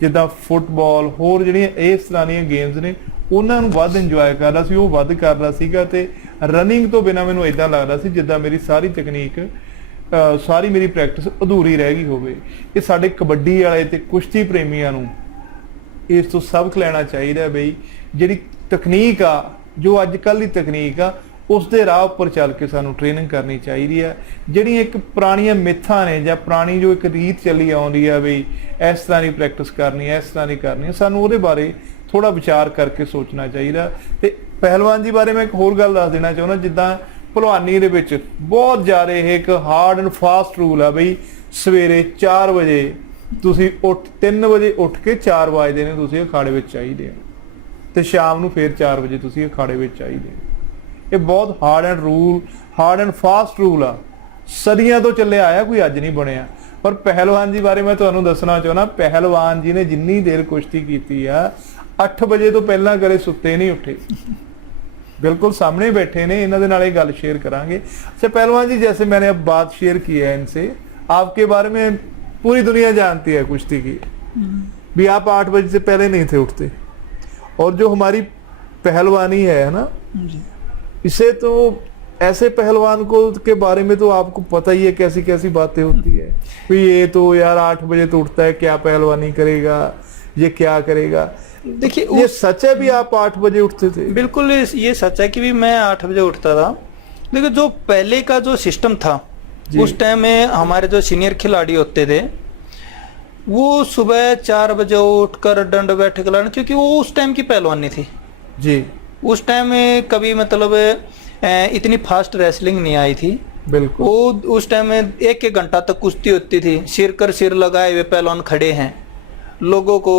ਜਿੱਦਾਂ ਫੁੱਟਬਾਲ, ਹੋਰ ਜਿਹੜੀਆਂ ਇਸ ਤਰ੍ਹਾਂ ਦੀਆਂ ਗੇਮਸ ਨੇ ਉਹਨਾਂ ਨੂੰ ਵੱਧ ਇੰਜੋਏ ਕਰਦਾ ਸੀ, ਉਹ ਵੱਧ ਕਰਦਾ ਸੀਗਾ। ਤੇ ਰਨਿੰਗ ਤੋਂ ਬਿਨਾਂ ਮੈਨੂੰ ਇਦਾਂ ਲੱਗਦਾ ਸੀ ਜਿੱਦਾਂ ਮੇਰੀ ਸਾਰੀ ਤਕਨੀਕ, ਸਾਰੀ ਮੇਰੀ ਪ੍ਰੈਕਟਿਸ ਅਧੂਰੀ ਰਹਿ ਗਈ ਹੋਵੇ। ਇਹ ਸਾਡੇ ਕਬੱਡੀ ਵਾਲੇ ਤੇ ਕੁਸ਼ਤੀ ਪ੍ਰੇਮੀਆਂ ਨੂੰ ਇਸ ਤੋਂ ਸਬਕ ਲੈਣਾ ਚਾਹੀਦਾ ਬਈ, ਜਿਹੜੀ ਤਕਨੀਕ ਆ, ਜੋ ਅੱਜ ਕੱਲ੍ਹ ਦੀ ਤਕਨੀਕ ਆ, ਉਸ ਦੇ ਰਾਹ ਉੱਪਰ ਚੱਲ ਕੇ ਸਾਨੂੰ ਟ੍ਰੇਨਿੰਗ ਕਰਨੀ ਚਾਹੀਦੀ ਆ। ਜਿਹੜੀਆਂ ਇੱਕ ਪੁਰਾਣੀਆਂ ਮਿੱਥਾਂ ਨੇ ਜਾਂ ਪੁਰਾਣੀ ਜੋ ਇੱਕ ਰੀਤ ਚੱਲੀ ਆਉਂਦੀ ਆ ਬਈ ਇਸ ਤਰ੍ਹਾਂ ਦੀ ਪ੍ਰੈਕਟਿਸ ਕਰਨੀ ਹੈ, ਇਸ ਤਰ੍ਹਾਂ ਦੀ ਕਰਨੀ ਹੈ, ਸਾਨੂੰ ਉਹਦੇ ਬਾਰੇ ਥੋੜਾ ਵਿਚਾਰ ਕਰਕੇ ਸੋਚਣਾ ਚਾਹੀਦਾ। ਤੇ ਪਹਿਲਵਾਨ ਜੀ ਬਾਰੇ ਮੈਂ ਇੱਕ ਹੋਰ ਗੱਲ ਦੱਸ ਦੇਣਾ ਚਾਹੁੰਦਾ, ਜਿੱਦਾਂ ਭਲਵਾਨੀ ਦੇ ਵਿੱਚ ਬਹੁਤ ਜ਼ਿਆਦਾ ਇਹ ਇੱਕ ਹਾਰਡ ਐਂਡ ਫਾਸਟ ਰੂਲ ਆ ਬਈ, ਸਵੇਰੇ 4 ਵਜੇ ਤੁਸੀਂ 3 ਵਜੇ ਉੱਠ ਕੇ 4 ਵਜੇ ਨੇ ਤੁਸੀਂ ਅਖਾੜੇ ਵਿੱਚ ਚਾਹੀਦੇ ਆ, ਤੇ ਸ਼ਾਮ ਨੂੰ ਫਿਰ 4 ਵਜੇ ਤੁਸੀਂ ਅਖਾੜੇ ਵਿੱਚ ਚਾਹੀਦੇ ਆ। ਇਹ ਬਹੁਤ ਹਾਰਡ ਐਂਡ ਫਾਸਟ ਰੂਲ ਆ, ਸਦੀਆਂ ਤੋਂ ਚੱਲਿਆ ਆਇਆ, ਕੋਈ ਅੱਜ ਨਹੀਂ ਬਣਿਆ। ਪਰ ਪਹਿਲਵਾਨ ਜੀ ਬਾਰੇ ਮੈਂ ਤੁਹਾਨੂੰ ਦੱਸਣਾ ਚਾਹੁੰਦਾ, ਪਹਿਲਵਾਨ ਜੀ ਨੇ ਜਿੰਨੀ ਦੇਰ ਕੁਸ਼ਤੀ ਕੀਤੀ ਆ, 8 ਵਜੇ ਤੋਂ ਪਹਿਲਾਂ ਕਦੇ ਸੁੱਤੇ ਨਹੀਂ ਉੱਠੇ। बिल्कुल सामने बैठे ने, इन्होंने नाल गल शेयर करांगे। अच्छा पहलवान जी, जैसे मैंने अब बात शेयर की है इनसे, आपके बारे में पूरी दुनिया जानती है कुश्ती की, भी आप 8 बजे से पहले नहीं थे उठते, और जो हमारी पहलवानी है ना, इसे तो ऐसे पहलवान को के बारे में तो आपको पता ही है कैसी कैसी बातें होती है, भी ये तो यार 8 बजे तो उठता है, क्या पहलवानी करेगा, ये क्या करेगा। देखिए ये सच है भी आप 8 बजे उठते थे? बिल्कुल ये सच है कि भी मैं 8 बजे उठता था। लेकिन जो पहले का जो सिस्टम था, उस टाइम में हमारे जो सीनियर खिलाड़ी होते थे वो सुबह 4 बजे उठकर दंड बैठक लाना, क्योंकि वो उस टाइम की पहलवानी थी जी। उस टाइम में कभी मतलब इतनी फास्ट रेसलिंग नहीं आई थी। बिल्कुल। वो उस टाइम में 1-1 घंटा तक कुश्ती होती थी, सिर कर सिर लगाए हुए पहलवान खड़े हैं, लोगों को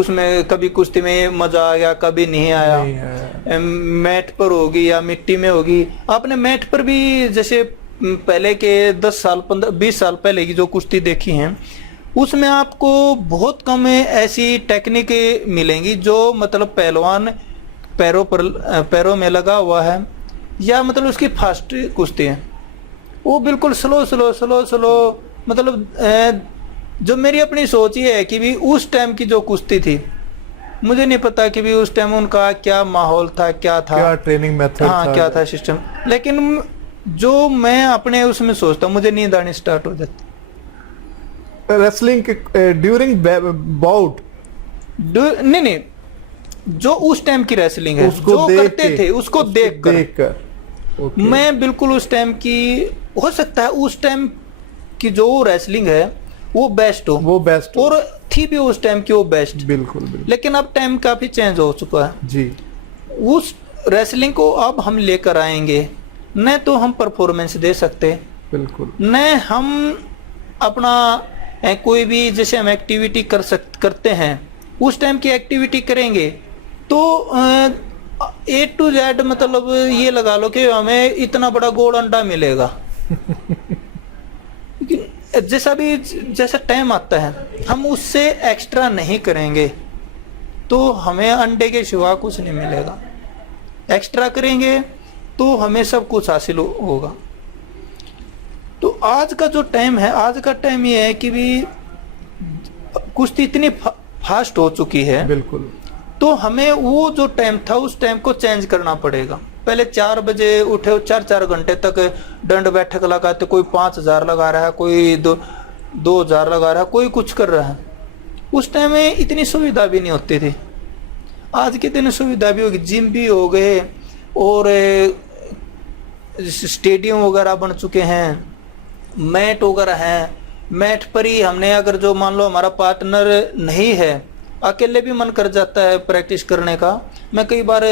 उसमें कभी कुश्ती में मजा आ गया, कभी नहीं आया। मैट पर होगी या मिट्टी में होगी। आपने मैट पर भी जैसे पहले के 10 साल 15-20 साल पहले की जो कुश्ती देखी हैं, उसमें आपको बहुत कम ऐसी टेक्निक मिलेंगी जो मतलब पहलवान पैरों में लगा हुआ है, या मतलब उसकी फास्ट कुश्ती है। वो बिल्कुल स्लो मतलब जो मेरी अपनी सोच ये है कि भी उस टाइम की जो कुश्ती थी, मुझे नहीं पता कि भी उस टाइम उनका क्या माहौल था, क्या ट्रेनिंग मेथड हाँ था, क्या था सिस्टम। लेकिन जो मैं अपने उसमें सोचता हूँ, मुझे नींद आनी स्टार्ट हो जाती। रेसलिंग ड्यूरिंग बाउट नहीं, जो उस टाइम की रेसलिंग है, जो करते थे उसको देखकर मैं बिल्कुल उस टाइम की, हो सकता है उस टाइम की जो रेसलिंग है वो बेस्ट हो, और थी भी उस टाइम की वो बेस्ट। बिल्कुल। लेकिन अब टाइम काफी चेंज हो चुका है जी। उस रेसलिंग को अब हम लेकर आएंगे, न तो हम परफॉर्मेंस दे सकते, बिल्कुल, न हम अपना कोई भी जैसे हम एक्टिविटी करते हैं, उस टाइम की एक्टिविटी करेंगे तो A to Z मतलब ये लगा लो कि हमें इतना बड़ा गोल अंडा मिलेगा। जैसा टाइम आता है हम उससे एक्स्ट्रा नहीं करेंगे तो हमें अंडे के सिवा कुछ नहीं मिलेगा। एक्स्ट्रा करेंगे तो हमें सब कुछ हासिल होगा। तो आज का जो टाइम है, आज का टाइम ये है कि भी कुश्ती इतनी फास्ट हो चुकी है, बिल्कुल, तो हमें वो जो टाइम था उस टाइम को चेंज करना पड़ेगा। पहले 4 बजे उठे, 4-4 घंटे तक दंड बैठक लगाते, कोई 5000 लगा रहा है, कोई 2000 लगा रहा है, कोई कुछ कर रहा है। उस टाइम में इतनी सुविधा भी नहीं होती थी। आज के दिन सुविधा भी होगी, जिम भी हो गए और स्टेडियम वगैरह बन चुके हैं, मैट वगैरह हैं। मैट पर ही हमने अगर जो मान लो हमारा पार्टनर नहीं है अकेले भी मन कर जाता है प्रैक्टिस करने का। मैं कई बार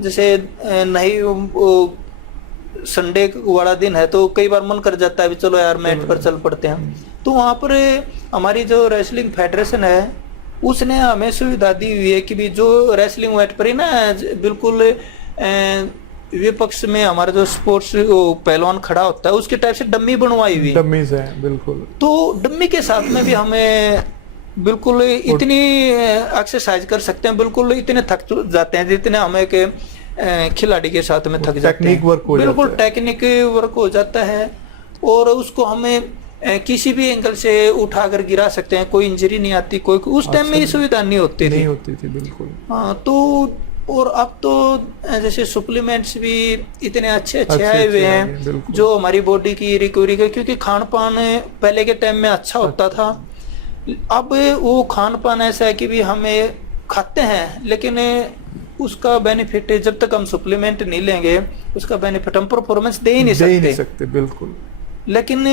जैसे नहीं संडे वाला दिन है तो कई बार मन कर जाता है भी चलो यार मैट पर चल पड़ते हैं। तो वहाँ पर हमारी जो रेसलिंग फेडरेशन है उसने हमें सुविधा दी हुई है कि भी जो रेसलिंग मैट पर ही ना बिल्कुल विपक्ष में हमारा जो स्पोर्ट्स पहलवान खड़ा होता है उसके टाइप से डम्मी बनवाई हुई डम्मीज है बिल्कुल। तो डम्मी के साथ में भी हमें बिल्कुल इतनी एक्सरसाइज कर सकते हैं, बिल्कुल इतने थक जाते हैं जितने हमें के खिलाड़ी के साथ में थक जाते हैं। बिल्कुल टेक्निक वर्क हो जाता है और उसको हमें किसी भी एंगल से उठाकर गिरा सकते हैं, कोई इंजरी नहीं आती, कोई उस टाइम में ये सुविधा नहीं होती थी बिल्कुल। हाँ तो और अब तो जैसे सप्लीमेंट्स भी इतने अच्छे आए हुए हैं जो हमारी बॉडी की रिकवरी का, क्योंकि खान पान पहले के टाइम में अच्छा होता था, अब वो खान पान ऐसा है कि भी हमें खाते हैं लेकिन उसका बेनिफिट जब तक हम सप्लीमेंट नहीं लेंगे उसका बेनिफिट हम परफॉर्मेंस दे ही नहीं सकते बिल्कुल। लेकिन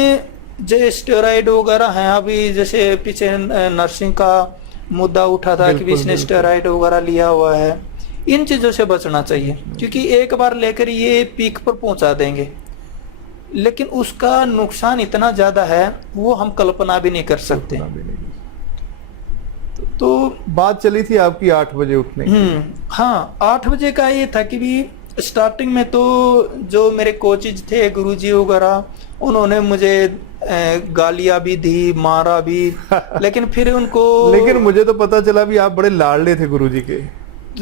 जो स्टेरॉइड वगैरह हैं, अभी जैसे पीछे नर्सिंग का मुद्दा उठा था कि इसने स्टेरॉइड वगैरह लिया हुआ है, इन चीजों से बचना चाहिए क्योंकि एक बार लेकर ये पीक पर पहुंचा देंगे लेकिन उसका नुकसान इतना ज्यादा है वो हम कल्पना भी नहीं कर सकते। तो बात चली थी आपकी 8 बजे उठने की। हाँ 8 बजे का ये था कि भी स्टार्टिंग में तो जो मेरे कोचेज थे गुरुजी वगैरह उन्होंने मुझे गालियां भी दी, मारा भी लेकिन फिर उनको लेकिन मुझे तो पता चला भी आप बड़े लाडले थे गुरुजी के।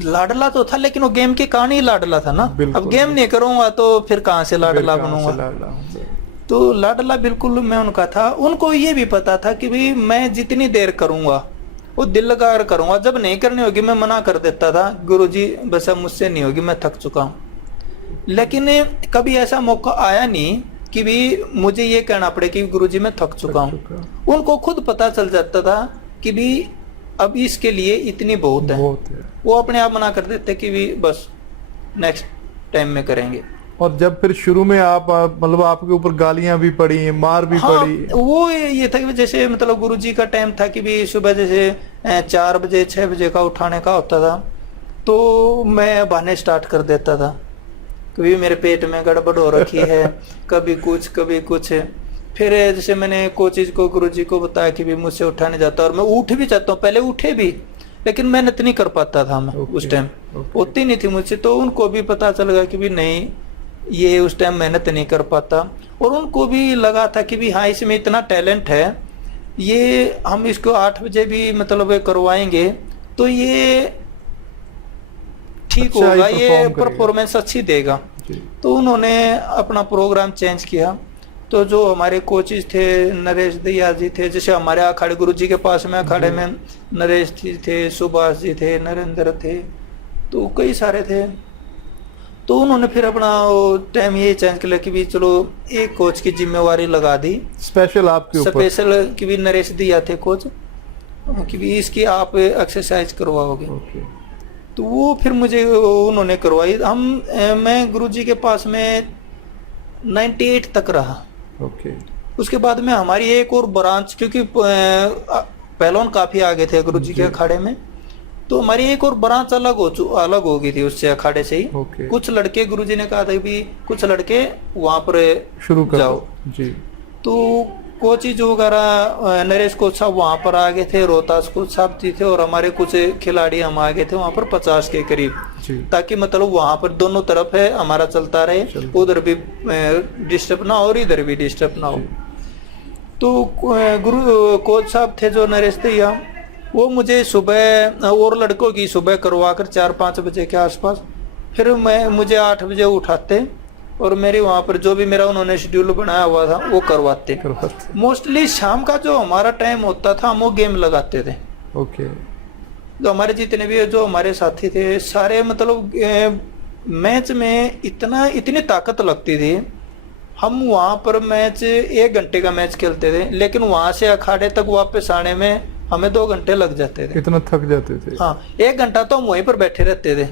लाडला तो था लेकिन वो गेम के कारण ही लाडला था ना। अब गेम नहीं करूंगा तो फिर कहां से लाडला बनूंगा। तो लाडला बिल्कुल मैं उनका था। उनको ये भी पता था कि भाई मैं जितनी देर करूंगा वो दिल लगा कर करूंगा, जब नहीं करनी होगी मैं मना कर देता था, गुरुजी बस अब मुझसे नहीं होगी, मैं थक चुका हूँ। लेकिन कभी ऐसा मौका आया नहीं कि भी मुझे ये कहना पड़े कि गुरुजी मैं थक चुका हूँ। उनको खुद पता चल जाता था कि भी अब इसके लिए इतनी बहुत है। वो अपने आप मना कर देते कि भी बस नेक्स्ट टाइम में करेंगे। और जब फिर शुरू में आप मतलब आपके ऊपर गालियां भी पड़ी, मार भी पड़ी, वो ये था कि जैसे मतलब गुरुजी का टाइम था कि भी सुबह जैसे 4 बजे 6 बजे का उठाने का होता था तो मैं बहाने स्टार्ट कर देता था, कभी मेरे पेट में गड़बड़ हो रखी है, कभी कुछ। फिर जैसे मैंने कोचेज को गुरुजी को बताया कि भी मुझसे उठा नहीं जाता और मैं उठ भी जाता हूँ, पहले उठे भी लेकिन मेहनत नहीं कर पाता था मैं। उस टाइम होती नहीं थी मुझसे, तो उनको भी पता चल गया कि भी नहीं ये उस टाइम मेहनत नहीं कर पाता और उनको भी लगा था कि भी हाँ इसमें इतना टैलेंट है, ये हम इसको 8 बजे भी मतलब करवाएंगे तो ये ठीक होगा, ये परफॉर्मेंस अच्छी देगा। तो उन्होंने अपना प्रोग्राम चेंज किया। तो जो हमारे कोचेज थे नरेश दहिया जी थे, जैसे हमारे अखाड़े गुरुजी के पास में अखाड़े में नरेश जी थे, सुभाष जी थे, नरेंद्र थे, तो कई सारे थे। तो उन्होंने फिर अपना टाइम ये चेंज कर लिया कि भी चलो एक कोच की जिम्मेवारी लगा दी स्पेशल आपके ऊपर, स्पेशल कि भी नरेश दहिया थे कोच कि भी इसकी आप एक्सरसाइज करवाओगे। तो वो फिर मुझे उन्होंने करवाई। मैं गुरुजी के पास में 98 तक रहा। उसके बाद में हमारी एक और ब्रांच, क्योंकि पहलवान काफी आगे थे गुरुजी के अखाड़े में, तो हमारी एक और ब्रांच अलग हो गई थी उससे, अखाड़े से ही। कुछ लड़के गुरुजी ने कहा था भी कुछ लड़के वहां पर शुरू जाओ जी। तो कोचेज वगैरह नरेश कोच साहब वहां पर आ गए थे, रोहतास कोच साहब जी थे और हमारे कुछ खिलाड़ी हम आ गए थे वहां पर 50 के करीब, ताकि मतलब वहां पर दोनों तरफ है हमारा चलता रहे, उधर भी डिस्टर्ब ना हो और इधर भी डिस्टर्ब ना हो। तो कोच साहब थे जो नरेश दहिया, वो मुझे सुबह और लड़कों की सुबह करवा कर 4-5 बजे के आसपास, फिर मुझे 8 बजे उठाते और मेरे वहां पर जो भी मेरा उन्होंने शेड्यूल बनाया हुआ था वो करवाते। मोस्टली शाम का जो हमारा टाइम होता था हम वो गेम लगाते थे। जो हमारे जितने भी जो हमारे साथी थे सारे मतलब मैच में इतनी ताकत लगती थी। हम वहां पर मैच 1 घंटे का मैच खेलते थे, लेकिन वहां से अखाड़े तक वापस आने में हमें 2 घंटे लग जाते थे, इतना थक जाते थे। हाँ 1 घंटा तो हम वहीं पर बैठे रहते थे,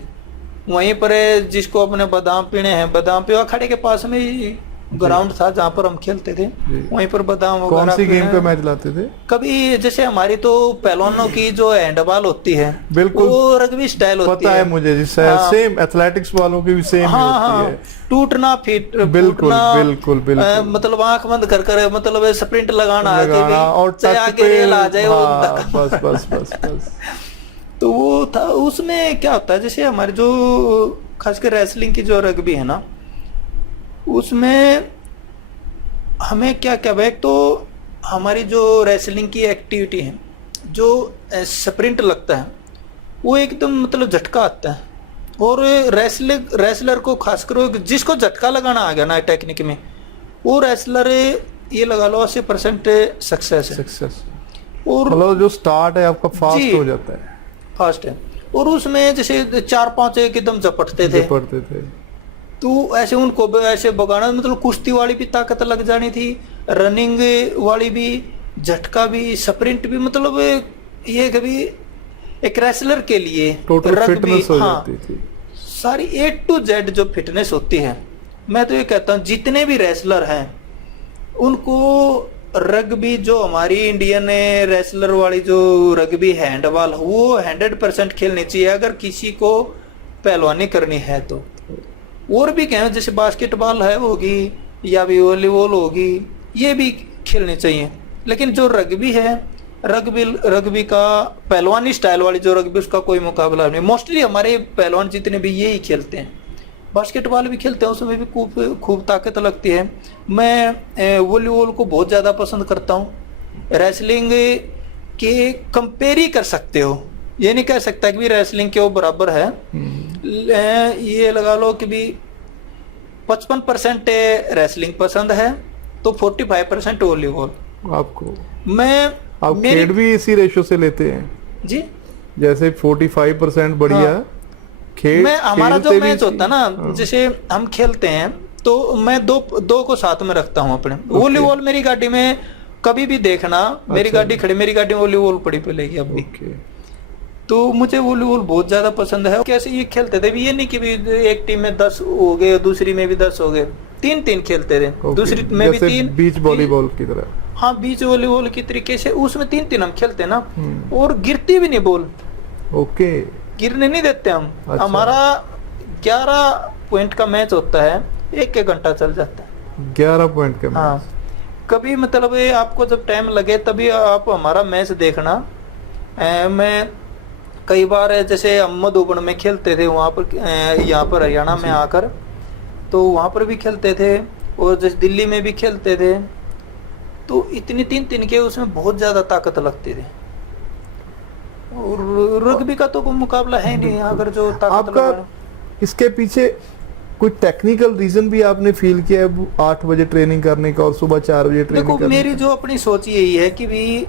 वहीं पर जिसको अपने बादाम पीने हैं बादाम पियो, अखाड़े के पास में ही ग्राउंड था जहाँ पर हम खेलते थे, वहीं पर बादाम कौन वगैरह सी गेम पे- पे मैच लाते थे? कभी जैसे हमारी तो पहलवानों की जो हैंडबॉल होती है, बिल्कुल। वो रग्बी स्टाइल होती पता है मुझे, जिससे हाँ। सेम एथलेटिक्स वालों की भी सेम हाँ होती हाँ, है। टूटना फिट बिल्कुल, फूटना, बिल्कुल, बिल्कुल। मतलब आंख बंद कर मतलब स्प्रिंट लगाना आगे भी, और चाहे टच आगे पे, रेल आ जाए, वो हाँ, धक्का- बस बस बस बस। तो वो था। उसमें क्या होता है, जैसे हमारे जो खासकर रेसलिंग की जो रग्बी है ना, उसमें हमें क्या क्या एक तो हमारी जो रेसलिंग की एक्टिविटी है, जो स्प्रिंट लगता है, वो एकदम मतलब झटका आता है। और रेसलर को खासकर जिसको झटका लगाना आ गया ना टेक्निक में, वो रेसलर ये लगा लो 80% सक्सेस है। सक्सेस, और मतलब जो स्टार्ट है आपका फास्ट जी। हो जाता है। फास्ट है। और उसमें जैसे 4-5 एकदम झपटते थे, पढ़ते थे तो ऐसे उनको ऐसे भगाना, मतलब कुश्ती वाली भी ताकत लग जानी थी, रनिंग वाली भी, झटका भी, स्प्रिंट भी, मतलब ये कभी एक रेसलर के लिए टोटल रग्बी, फिटनेस हो हाँ, जाती थी। सारी A to Z जो फिटनेस होती है, मैं तो ये कहता हूँ जितने भी रेसलर हैं उनको रग्बी, जो हमारी इंडियन रेसलर वाली जो रग्बी हैंडबॉल, वो 100% खेलनी चाहिए अगर किसी को पहलवानी करनी है तो। और भी क्या है, जैसे बास्केटबॉल है होगी या भी वॉलीबॉल होगी, ये भी खेलनी चाहिए। लेकिन जो रग्बी है, रग्बी का पहलवानी स्टाइल वाली जो रग्बी, उसका कोई मुकाबला नहीं। मोस्टली हमारे पहलवान जितने भी यही खेलते हैं। बास्केटबॉल भी खेलते हैं, उसमें भी खूब ताकत लगती है। मैं वॉलीबॉल को बहुत ज़्यादा पसंद करता हूँ। रेसलिंग के कंपेयर ही कर सकते हो, ये नहीं कह सकता कि भी रेसलिंग के वो बराबर है। ये लगा लो कि भी 55% रेसलिंग पसंद है, तो 45% वॉलीबॉल आपको। मैं आप खेल भी इसी रेशो से लेते हैं जी। जैसे 45% बढ़िया हाँ। खेल, मैं हमारा जो खेलते भी मैच होता है ना, हाँ। जैसे हम खेलते हैं तो मैं दो को साथ में रखता हूँ अपने। वॉलीबॉल मेरी गाड़ी में कभी भी देखना, मेरी अच्छा। गाड़ी खड़ी, मेरी गाड़ी में वॉलीबॉल पड़ी पड़ेगी अब भी। ओके। तो मुझे वॉलीबॉल बहुत ज्यादा पसंद है। कैसे ये खेलते थे भी, ये नहीं कि भी एक टीम में 10 हो गए, दूसरी में भी 10 हो गए, 3-3 खेलते थे। ओके। दूसरी में भी जैसे 3, बीच वॉलीबॉल की तरह। हाँ, बीच वॉलीबॉल की तरीके से उसमें 3-3 हम खेलते ना। और गिरती भी नहीं बॉल, ओके। गिरने नहीं देते हम। अच्छा। हमारा 11 पॉइंट का मैच होता है, 1 घंटा चल जाता है। 11 पॉइंट का हाँ, मैच। कभी मतलब ये आपको जब टाइम लगे तभी आप हमारा मैच देखना। मैं कई बार जैसे हम मधुबन में खेलते थे, वहाँ पर यहाँ पर हरियाणा में आकर, तो वहाँ पर भी खेलते थे। और जैसे दिल्ली में भी खेलते थे, तो इतनी 3-3 के उसमें बहुत ज़्यादा ताकत लगती थी। और रग्बी का तो कोई मुकाबला है नहीं, अगर जो ताकत आपका लगा। इसके पीछे कोई टेक्निकल रीजन भी आपने फील किया है 8 बजे ट्रेनिंग करने का और सुबह 4 बजे ट्रेनिंग देखो, करने मेरी का? जो अपनी सोच यही है कि भी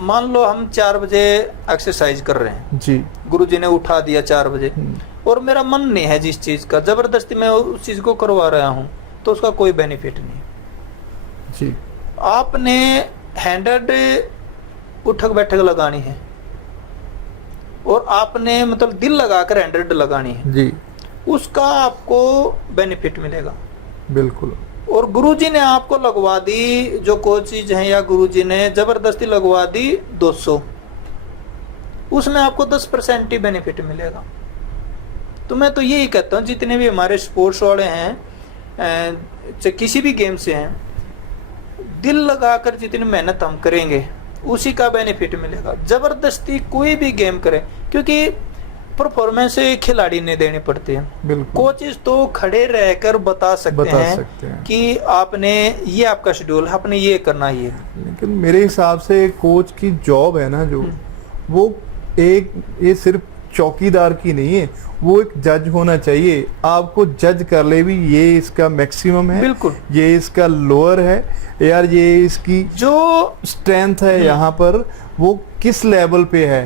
मान लो हम 4 बजे एक्सरसाइज कर रहे हैं, जी। गुरुजी ने उठा दिया 4 बजे, और मेरा मन नहीं है जिस चीज का, जबरदस्ती मैं उस चीज को करवा रहा हूँ, तो उसका कोई बेनिफिट नहीं। जी। आपने 100 उठक बैठक लगानी है, और आपने मतलब दिल लगाकर 100 लगानी है, जी। उसका आपको बेनिफिट मिलेगा। बिल्कुल। और गुरुजी ने आपको लगवा दी, जो कोचेज हैं या गुरुजी ने जबरदस्ती लगवा दी 200, उसमें आपको 10% ही बेनिफिट मिलेगा। तो मैं तो यही कहता हूँ, जितने भी हमारे स्पोर्ट्स वाले हैं, चाहे किसी भी गेम से हैं, दिल लगाकर जितनी मेहनत हम करेंगे उसी का बेनिफिट मिलेगा। जबरदस्ती कोई भी गेम करें, क्योंकि परफॉर्मेंस खिलाड़ी ने देनी पड़ती है। बिल्कुल। कोचेस तो खड़े रहकर बता सकते हैं कि आपने ये आपका शेड्यूल, आपने ये करना ही है। लेकिन मेरे हिसाब से कोच की जॉब है ना, जो वो एक, ये सिर्फ चौकीदार की नहीं है, वो एक जज होना चाहिए। आपको जज कर ले भी ये इसका मैक्सिमम है, बिल्कुल, ये इसका लोअर है, यार ये इसकी जो स्ट्रेंथ है यहाँ पर, वो किस लेवल पे है,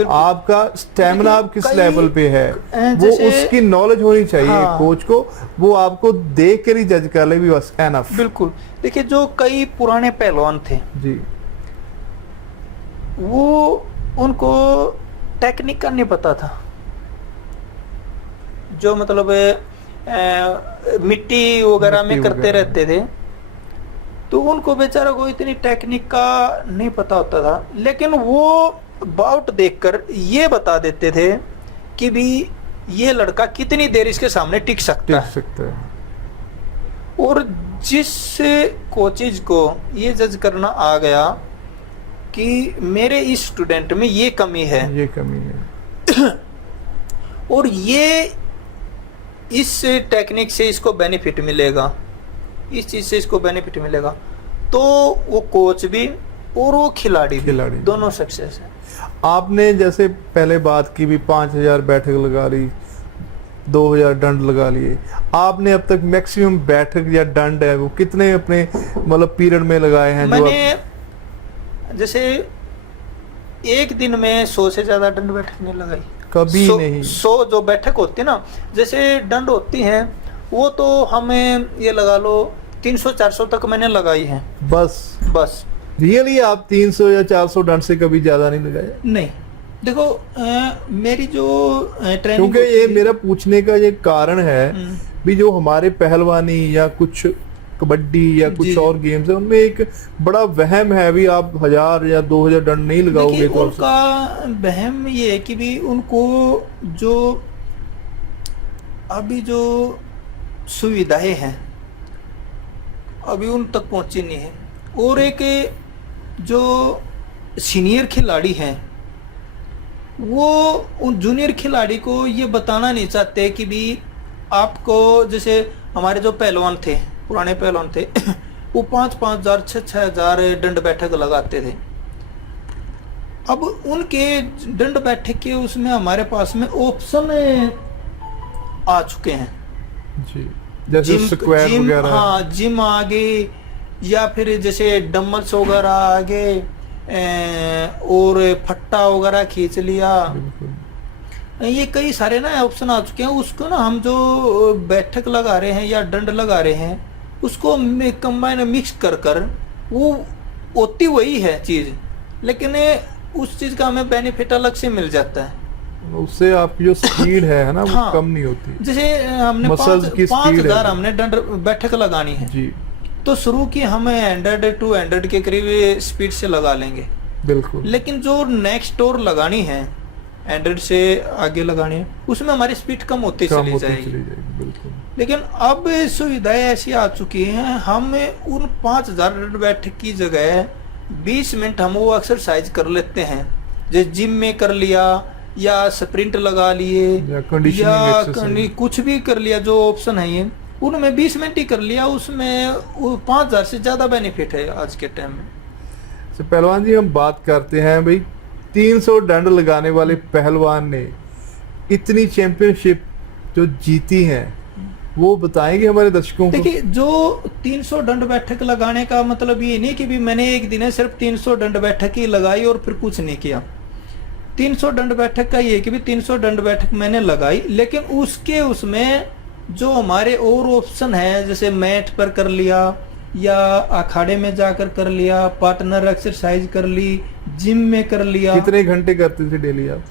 आपका स्टेमिना आप किस लेवल पे है, वो उसकी नॉलेज होनी चाहिए। हाँ, कोच को वो आपको देख कर ही जज कर ले भी, बस एनफ। बिल्कुल। देखिए, जो कई पुराने पहलवान थे जी, वो उनको टेक्निक का नहीं पता था। जो मतलब मिट्टी वगैरह में मिट्टी करते वगैरह। रहते थे, तो उनको बेचारा को इतनी टेक्निक का नहीं पता होता था, लेकिन वो बाउट देखकर ये बता देते थे कि भी ये लड़का कितनी देर इसके सामने टिक सकता टिक है। सकता है। और जिस कोचेज को ये जज करना आ गया कि मेरे इस स्टूडेंट में ये कमी है, ये कमी है, और ये इस टेक्निक से इसको बेनिफिट मिलेगा, इस चीज से इसको बेनिफिट मिलेगा, तो वो कोच भी और वो खिलाड़ी भी दोनों सक्सेस है। आपने जैसे पहले बात की भी 5000 बैठक लगा ली, 2000 दंड लगा लिए, आपने अब तक मैक्सिमम बैठक या दंड है वो कितने अपने मतलब पीरियड में लगाए हैं? मैंने जैसे एक दिन में 100 से ज्यादा दंड बैठक नहीं लगाई कभी नहीं। 100 जो बैठक होती है ना, जैसे दंड होती हैं वो तो हमें ये लगा लो 300-400 तक मैंने लगाई है बस। रियली आप 300 या 400 दंड से कभी ज्यादा नहीं लगाए? नहीं, देखो मेरी जो ट्रेनिंग, क्योंकि ये मेरा पूछने का ये कारण है भी जो हमारे पहलवानी या कुछ कबड्डी या कुछ और गेम्स है उनमें एक बड़ा वहम है भी आप 1000 या 2000 दंड नहीं लगाओगे तो उनका वहम ये है कि भी उनको जो अभी जो सुविधाएं हैं अभी उन तक पहुंची नहीं है, और एक जो सीनियर खिलाड़ी हैं वो उन जूनियर खिलाड़ी को ये बताना नहीं चाहते कि भी आपको, जैसे हमारे जो पहलवान थे, पुराने पहलवान थे वो 5,000 6,000 दंड बैठक लगाते थे। अब उनके दंड बैठक के उसमें हमारे पास में ऑप्शन आ चुके हैं जी, जैसे स्क्वायर वगैरह, हाँ जिम आ गई, या फिर जैसे डम्बल्स वगैरह आ गए, और फट्टा वगैरह खींच लिया, ये कई सारे ना ऑप्शन आ चुके हैं। उसको ना हम जो बैठक लगा रहे हैं या दंड लगा रहे हैं उसको कंबाइन मिक्स कर वो होती वही है चीज, लेकिन उस चीज का हमें बेनिफिट अलग से मिल जाता है। उससे आपकी जो स्पीड है ना वो हाँ, कम नहीं होती। जैसे हमने 5,000 हमने दंड बैठक लगानी है जी, तो शुरू की हमें 100 to 100 के करीब स्पीड से लगा लेंगे बिल्कुल, लेकिन जो नेक्स्ट और लगानी है 100 से आगे लगानी है उसमें हमारी स्पीड कम होती चली जाएगी बिल्कुल। लेकिन अब सुविधाएं ऐसी आ चुकी हैं, हम उन 5,000 दंड बैठक की जगह 20 मिनट हम वो एक्सरसाइज कर लेते हैं, जैसे जिम में कर लिया या स्प्रिंट लगा लिए या कुछ भी कर लिया, जो ऑप्शन है ये उनमें 20 मिनट ही कर लिया, उसमें 5,000 से ज्यादा बेनिफिट है आज के टाइम में। तो पहलवान जी हम बात करते हैं भाई 300 दंड लगाने वाले पहलवान ने इतनी चैंपियनशिप जो जीती हैं वो बताएंगे हमारे दर्शकों को। देखिए, जो 300 दंड बैठक लगाने का मतलब ये नहीं कि भी मैंने एक दिन है सिर्फ 300 दंड बैठक ही लगाई और फिर कुछ नहीं किया। 300 दंड बैठक का ये कि भी 300 दंड बैठक मैंने लगाई, लेकिन उसके उसमें जो हमारे और ऑप्शन है, जैसे मैट पर कर लिया या अखाड़े में जाकर कर लिया, पार्टनर एक्सरसाइज कर ली, जिम में कर लिया। कितने घंटे करते थे डेली आप?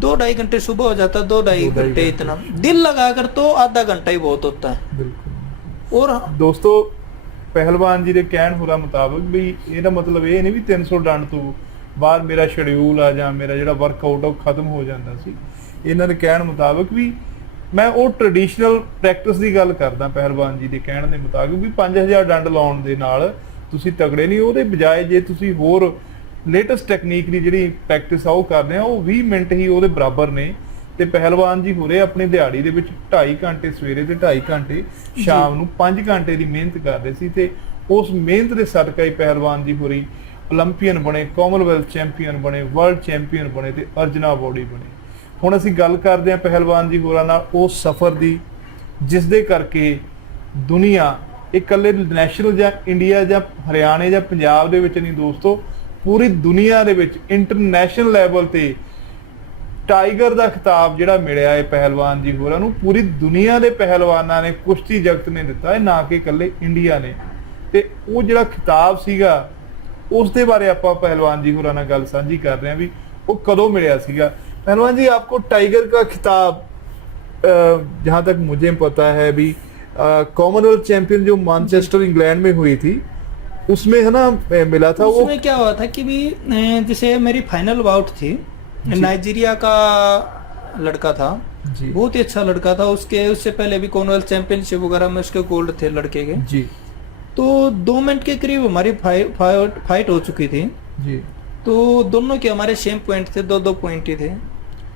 2-2.5 घंटे सुबह हो जाता, 2-2.5 घंटे इतना दिल लगाकर तो आधा घंटा ही बहुत होता है बिल्कुल। और दोस्तों पहलवान जी ਦੇ ਕਹਿਣ ਹੋਰਾ ਮੁਤਾਬਕ ਵੀ ਇਹਦਾ ਮਤਲਬ ਇਹ ਨਹੀਂ ਵੀ 300 ਡੰਡ ਤੋਂ ਬਾਅਦ ਮੇਰਾ ਸ਼ਡਿਊਲ ਆ ਜਾਂ ਮੇਰਾ ਜਿਹੜਾ ਵਰਕਆਊਟ ਉਹ ਖਤਮ ਹੋ ਜਾਂਦਾ ਸੀ। ਇਹਨਾਂ ਦੇ ਕਹਿਣ ਮੁਤਾਬਕ ਵੀ ਮੈਂ ਉਹ ਟ੍ਰੈਡੀਸ਼ਨਲ ਪ੍ਰੈਕਟਿਸ ਦੀ ਗੱਲ ਕਰਦਾ। ਪਹਿਲਵਾਨ ਜੀ ਦੇ ਕਹਿਣ ਦੇ ਮੁਤਾਬਕ ਵੀ 5000 ਡੰਡ ਲਾਉਣ ਦੇ ਨਾਲ ਤੁਸੀਂ ਤਗੜੇ ਨਹੀਂ, ਉਹਦੇ ਬਜਾਏ ਜੇ ਤੁਸੀਂ ਹੋਰ ਲੇਟੈਸਟ ਟੈਕਨੀਕ ਦੀ ਜਿਹੜੀ ਪ੍ਰੈਕਟਿਸ ਆ ਉਹ ਕਰਦੇ ਆ ਉਹ 20 ਮਿੰਟ ਹੀ ਉਹਦੇ ਬਰਾਬਰ ਨੇ। ਤੇ ਪਹਿਲਵਾਨ ਜੀ ਹੋਰੇ ਆਪਣੀ ਦਿਹਾੜੀ ਦੇ ਵਿੱਚ 2.5 ਘੰਟੇ ਸਵੇਰੇ ਤੇ 2.5 ਘੰਟੇ ਸ਼ਾਮ ਨੂੰ 5 ਘੰਟੇ ਦੀ ਮਿਹਨਤ ਕਰਦੇ ਸੀ ਤੇ ਉਸ ਮਿਹਨਤ ਦੇ ਸਦਕਾ ਹੀ ਪਹਿਲਵਾਨ ਜੀ ਹੋਰੀ 올림픽ੀਅਨ ਬਣੇ, ਕਾਮਨਵੈਲਥ ਚੈਂਪੀਅਨ ਬਣੇ, ਵਰਲਡ ਚੈਂਪੀਅਨ ਬਣੇ ਤੇ ਅਰਜੁਨਾ ਅਵਾਰਡੀ ਬਣੇ। ਹੁਣ ਅਸੀਂ ਗੱਲ ਕਰਦੇ ਹਾਂ ਪਹਿਲਵਾਨ ਜੀ ਹੋਰਾਂ ਨਾਲ ਉਸ ਸਫ਼ਰ ਦੀ ਜਿਸ ਦੇ ਕਰਕੇ ਦੁਨੀਆ ਇਕੱਲੇ ਨੈਸ਼ਨਲ ਜਾਂ ਇੰਡੀਆ ਜਾਂ ਹਰਿਆਣੇ ਜਾਂ ਪੰਜਾਬ ਦੇ ਵਿੱਚ ਨਹੀਂ ਦੋਸਤੋ, ਪੂਰੀ ਦੁਨੀਆ ਦੇ ਵਿੱਚ ਇੰਟਰਨੈਸ਼ਨਲ ਲੈਵਲ ਤੇ ਟਾਈਗਰ ਦਾ ਖਿਤਾਬ ਜਿਹੜਾ ਮਿਲਿਆ ਹੈ ਪਹਿਲਵਾਨ ਜੀ ਹੋਰਾਂ ਨੂੰ, ਪੂਰੀ ਦੁਨੀਆ ਦੇ ਪਹਿਲਵਾਨਾਂ ਨੇ, ਕੁਸ਼ਤੀ ਜਗਤ ਨੇ ਦਿੱਤਾ ਹੈ, ਨਾ ਕਿ ਇਕੱਲੇ ਇੰਡੀਆ ਨੇ। ਤੇ ਉਹ ਜਿਹੜਾ ਖਿਤਾਬ ਸੀਗਾ ਉਸ ਦੇ ਬਾਰੇ ਆਪਾਂ ਪਹਿਲਵਾਨ ਜੀ ਹੋਰਾਂ ਨਾਲ ਗੱਲ ਸਾਂਝੀ ਕਰ ਰਹੇ ਹਾਂ ਵੀ ਉਹ ਕਦੋਂ ਮਿਲਿਆ ਸੀਗਾ। पहलवान जी आपको टाइगर का खिताब जहां तक मुझे पता है अभी कॉमनवेल्थ चैंपियन जो मैनचेस्टर इंग्लैंड में हुई थी उसमें है ना मिला था। उसमें वो क्या हुआ था कि भी जैसे मेरी फाइनल बाउट थी, नाइजीरिया का लड़का था जी, बहुत ही अच्छा लड़का था। उससे पहले भी कॉमनवेल्थ चैंपियनशिप वगैरह में उसके गोल्ड थे लड़के के जी। तो 2 मिनट के करीब हमारी फाइट हो चुकी थी जी। तो दोनों के हमारे सेम पॉइंट थे, 2-2 पॉइंट ही थे।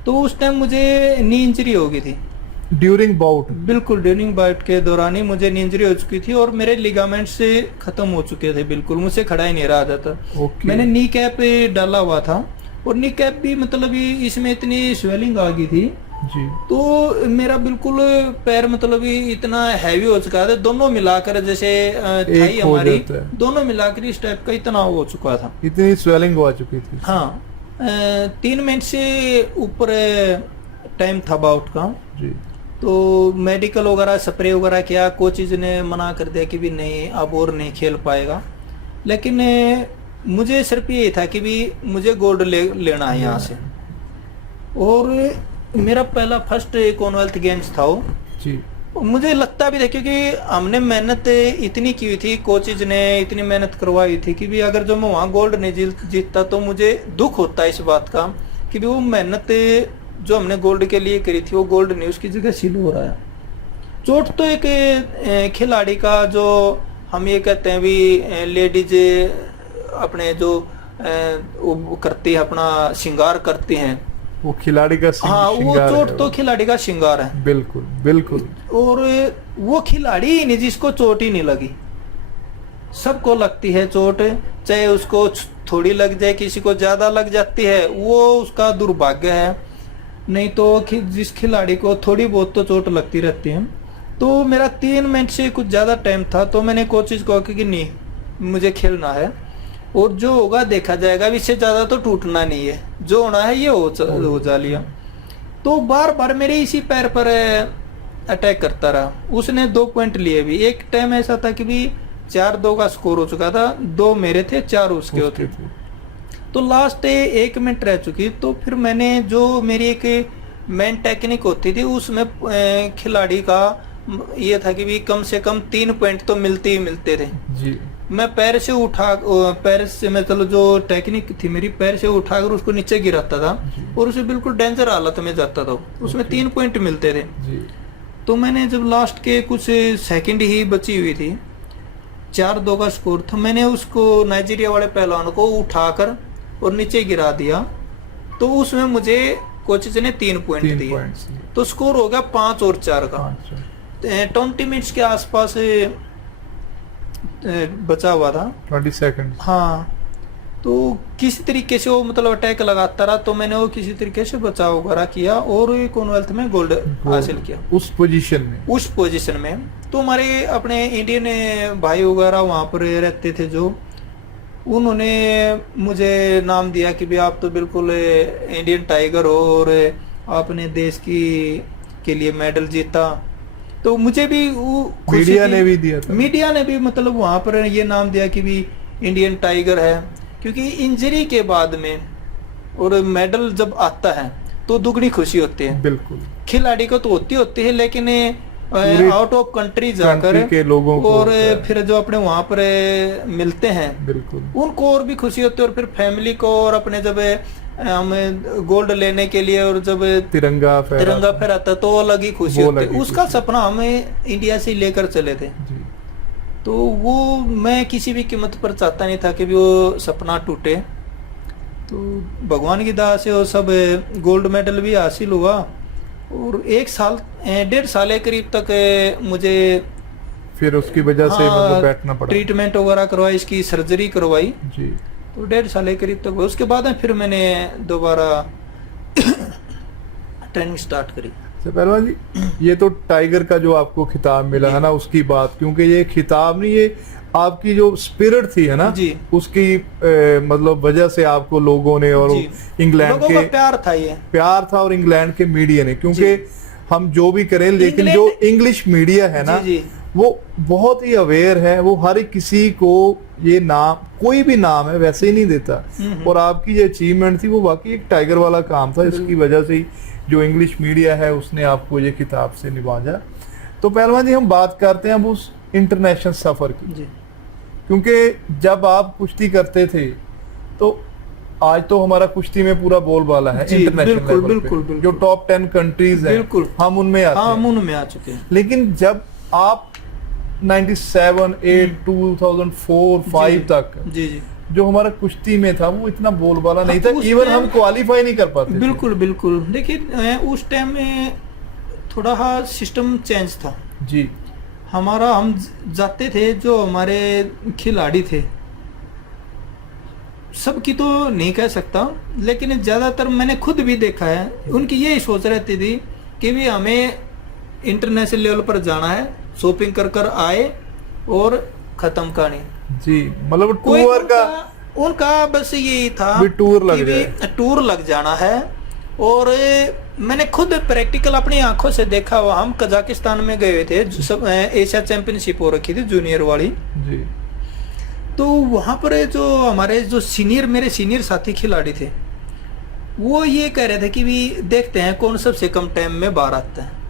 तो उस टाइम मुझे नी इंजरी हो गई थी ड्यूरिंग बाउट। बिल्कुल ड्यूरिंग बाउट के दौरान ही मुझे नी इंजरी हो चुकी थी और मेरे लिगामेंट से खत्म हो चुके थे, बिल्कुल मुझसे खड़ा ही नहीं रहा जाता। मैंने नी कैप डाला हुआ था और नी कैप भी मतलब इसमें इतनी स्वेलिंग आ गई थी जी, तो मेरा बिल्कुल पैर मतलब इतना हैवी हो चुका था, दोनों मिलाकर जैसे थाई हमारी दोनों मिलाकर इस टाइप का इतना हो चुका था, इतनी स्वेलिंग हो चुकी थी। हाँ 3 मिनट से ऊपर टाइम था बाउट का जी। तो मेडिकल वगैरह स्प्रे वगैरह किया, कोचेज ने मना कर दिया कि भी नहीं अब और नहीं खेल पाएगा। लेकिन मुझे सिर्फ ये था कि भी मुझे गोल्ड लेना है यहाँ से। और मेरा पहला फर्स्ट कॉमनवेल्थ गेम्स था वो जी। मुझे लगता भी था क्योंकि हमने मेहनत इतनी की हुई थी, कोचेज ने इतनी मेहनत करवाई थी कि भी अगर जो मैं वहाँ गोल्ड नहीं जीतता तो मुझे दुख होता है इस बात का कि भी वो मेहनत जो हमने गोल्ड के लिए करी थी वो गोल्ड नहीं उसकी जगह सिल हो रहा है। चोट तो एक खिलाड़ी का जो हम ये कहते हैं भी लेडीज अपने जो वो करती है अपना श्रृंगार करती हैं वो खिलाड़ी का हाँ वो चोट तो खिलाड़ी का श्रृंगार है। बिल्कुल बिल्कुल। और वो खिलाड़ी ही नहीं जिसको चोट ही नहीं लगी, सबको लगती है चोट, चाहे उसको थोड़ी लग जाए किसी को ज्यादा लग जाती है वो उसका दुर्भाग्य है, नहीं तो जिस खिलाड़ी को थोड़ी बहुत तो चोट लगती रहती है। तो मेरा 3 मिनट से कुछ ज्यादा टाइम था तो मैंने कोचेज को कि नहीं मुझे खेलना है और जो होगा देखा जाएगा, इससे ज्यादा तो टूटना नहीं है, जो होना है ये हो जा लिया। तो बार बार मेरे इसी पैर पर अटैक करता रहा। उसने 2 पॉइंट लिए भी, एक टाइम ऐसा था कि भी 4-2 का स्कोर हो चुका था, 2 मेरे थे 4 उसके होते। तो लास्ट 1 मिनट रह चुकी तो फिर मैंने जो मेरी एक मेन टेक्निक होती थी उसमें खिलाड़ी का ये था कि भी कम से कम 3 पॉइंट तो मिलते ही मिलते थे जी। मैं पैर से मतलब जो टेक्निक थी मेरी पैर से उठाकर उसको नीचे गिराता था और उसे बिल्कुल डेंजर हालत में जाता था, उसमें 3 पॉइंट मिलते थे जी। तो मैंने जब लास्ट के कुछ सेकंड ही बची हुई थी, 4-2 का स्कोर था, मैंने उसको नाइजीरिया वाले पहलवान को उठाकर और नीचे गिरा दिया तो उसमें मुझे कोचेज ने 3 पॉइंट दिए तो स्कोर हो गया 5 और 4 का। 20 मिनट्स के आसपास बचा हुआ था, 20 सेकंड। हाँ तो किसी तरीके से वो मतलब अटैक लगाता रहा तो मैंने वो किसी तरीके से बचाव वगैरह किया और कॉमनवेल्थ में गोल्ड हासिल किया उस पोजीशन में। तो हमारे अपने इंडियन भाई वगैरह वहाँ पर रहते थे जो, उन्होंने मुझे नाम दिया कि भी आप तो बिल्कुल इंडियन टाइगर हो और आपने देश के लिए मेडल जीता। तो मुझे भी मीडिया ने भी दिया था, मीडिया ने भी मतलब वहां पर ये नाम दिया कि भी इंडियन टाइगर है, क्योंकि इंजरी के बाद में और मेडल जब आता है तो दुगनी खुशी होती है। बिल्कुल खिलाड़ी को तो होती है लेकिन आउट ऑफ कंट्री जाकर के लोगों को और फिर जो अपने वहां पर मिलते हैं बिल्कुल उनको और भी खुशी होती है। और फिर फैमिली को और अपने जब हम गोल्ड लेने के लिए और जब तिरंगा फहराता तो अलग ही खुशी होती है। उसका सपना हमें इंडिया से लेकर चले थे तो वो मैं किसी भी कीमत पर चाहता नहीं था कि भी वो सपना टूटे। तो भगवान की दया से वो सब गोल्ड मेडल भी हासिल हुआ और 1.5 साल करीब तक मुझे फिर उसकी वजह से मतलब बैठना पड़ा, ट्रीटमेंट वगैरह करवाई, इसकी सर्जरी करवाई जी। तो 1.5 साल करीब तक। उसके बाद फिर मैंने दोबारा ट्रेनिंग स्टार्ट करी। पहलवान जी ये तो टाइगर का जो आपको खिताब मिला है ना उसकी बात, क्योंकि ये खिताब नहीं ये आपकी जो स्पिरिट थी है ना जी, उसकी मतलब वजह से आपको लोगों ने और इंग्लैंड के प्यार था और इंग्लैंड के मीडिया ने, क्योंकि हम जो भी करें लेकिन जो इंग्लिश मीडिया है ना वो बहुत ही अवेयर है, वो हर किसी को ये नाम कोई भी नाम है वैसे ही नहीं देता। और आपकी ये अचीवमेंट थी वो वाकई एक टाइगर वाला काम था, इसकी वजह से जो इंग्लिश मीडिया है उसने आपको ये खिताब से निवाजा। तो पहलवान जी हम बात करते हैं अब उस इंटरनेशनल सफ़र की जी। क्योंकि जब आप कुश्ती करते थे तो आज तो हमारा कुश्ती में पूरा बोलबाला है इंटरनेशनल बिल्कुल, लेवल बिल्कुल, पे, बिल्कुल। जो टॉप 10 कंट्रीज हैं बिल्कुल। हम उनमें आते हाँ, हम हैं। उनमें आ चुके हैं। लेकिन जब आप 97, 8, 2004, 5 तक जी जी जो हमारा कुश्ती में था वो इतना बोलबाला नहीं था, उस इवन टाइम- हम क्वालिफाई नहीं कर पाते थे। बिल्कुल बिल्कुल। देखिए उस टाइम में थोड़ा सिस्टम चेंज था जी हमारा। हम जाते थे, जो हमारे खिलाड़ी थे सबकी तो नहीं कह सकता, लेकिन ज़्यादातर मैंने खुद भी देखा है, उनकी यही सोच रहती थी कि भी हमें इंटरनेशनल लेवल पर जाना है, शॉपिंग कर कर आए और ख़त्म कहानी। जी, मतलब कोई टूर का उनका बस यही था भी टूर लग कि भी जाए। टूर लग जाना है। और मैंने खुद प्रैक्टिकल अपनी आंखों से देखा हुआ। हम कजाकिस्तान में गए हुए थे, सब एशिया चैंपियनशिप हो रखी थी जूनियर वाली। जी तो वहाँ पर जो हमारे जो मेरे सीनियर साथी खिलाड़ी थे, वो ये कह रहे थे कि भी देखते हैं कौन सबसे कम टाइम में बाहर आता है।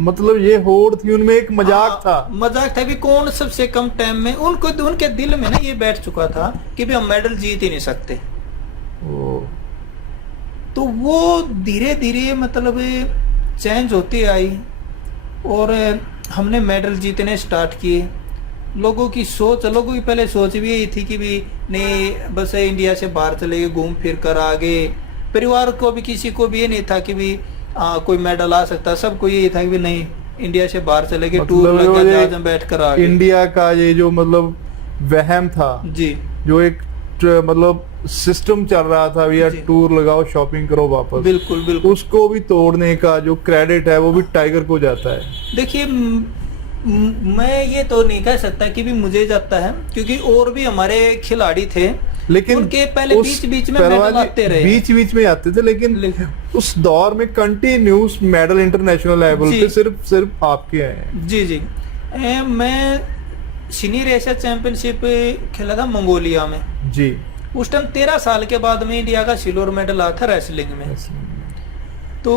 मतलब ये होड़ थी उनमें, एक मजाक हाँ, था। मजाक था भी कौन सबसे कम टाइम में। उनको उनके दिल में ना ये बैठ चुका था कि भी हम मेडल जीत ही नहीं सकते। ओ, तो वो धीरे धीरे मतलब चेंज होती आई और हमने मेडल जीतने स्टार्ट किए। लोगों की पहले सोच भी यही थी कि भी नहीं, बस इंडिया से बाहर चले गए, घूम फिर कर आ गए। परिवार को भी किसी को भी ये नहीं था कि भी कोई मेडल आ सकता। सबको यही था कि भी नहीं, इंडिया से बाहर चले गए, टूर मतलब लगा, ये जहाज में बैठ कर आ गए। इंडिया का ये जो मतलब वहम था, जी जो एक मतलब सिस्टम चल रहा था भैया, जी। टूर लगाओ शॉपिंग करो वापस, बिल्कुल बिल्कुल। उसको भी तोड़ने का जो क्रेडिट है वो भी टाइगर को जाता है। देखिए मैं ये तो नहीं कह सकता कि भी मुझे जाता है, क्योंकि और भी हमारे खिलाड़ी थे, लेकिन उनके पहले उस बीच बीच में पहलवान मेडल जी आते रहे। बीच बीच में आते थे, लेकिन उस दौर में कंटिन्यूस मेडल इंटरनेशनल लेवल जी। पे सिर्फ आपके आए हैं। जी जी। मैं सीनियर एशिया चैंपियनशिप खेला था मंगोलिया में। जी उस टाइम 13 साल के बाद में इंडिया का सिल्वर मेडल आया था रेसलिंग में। तो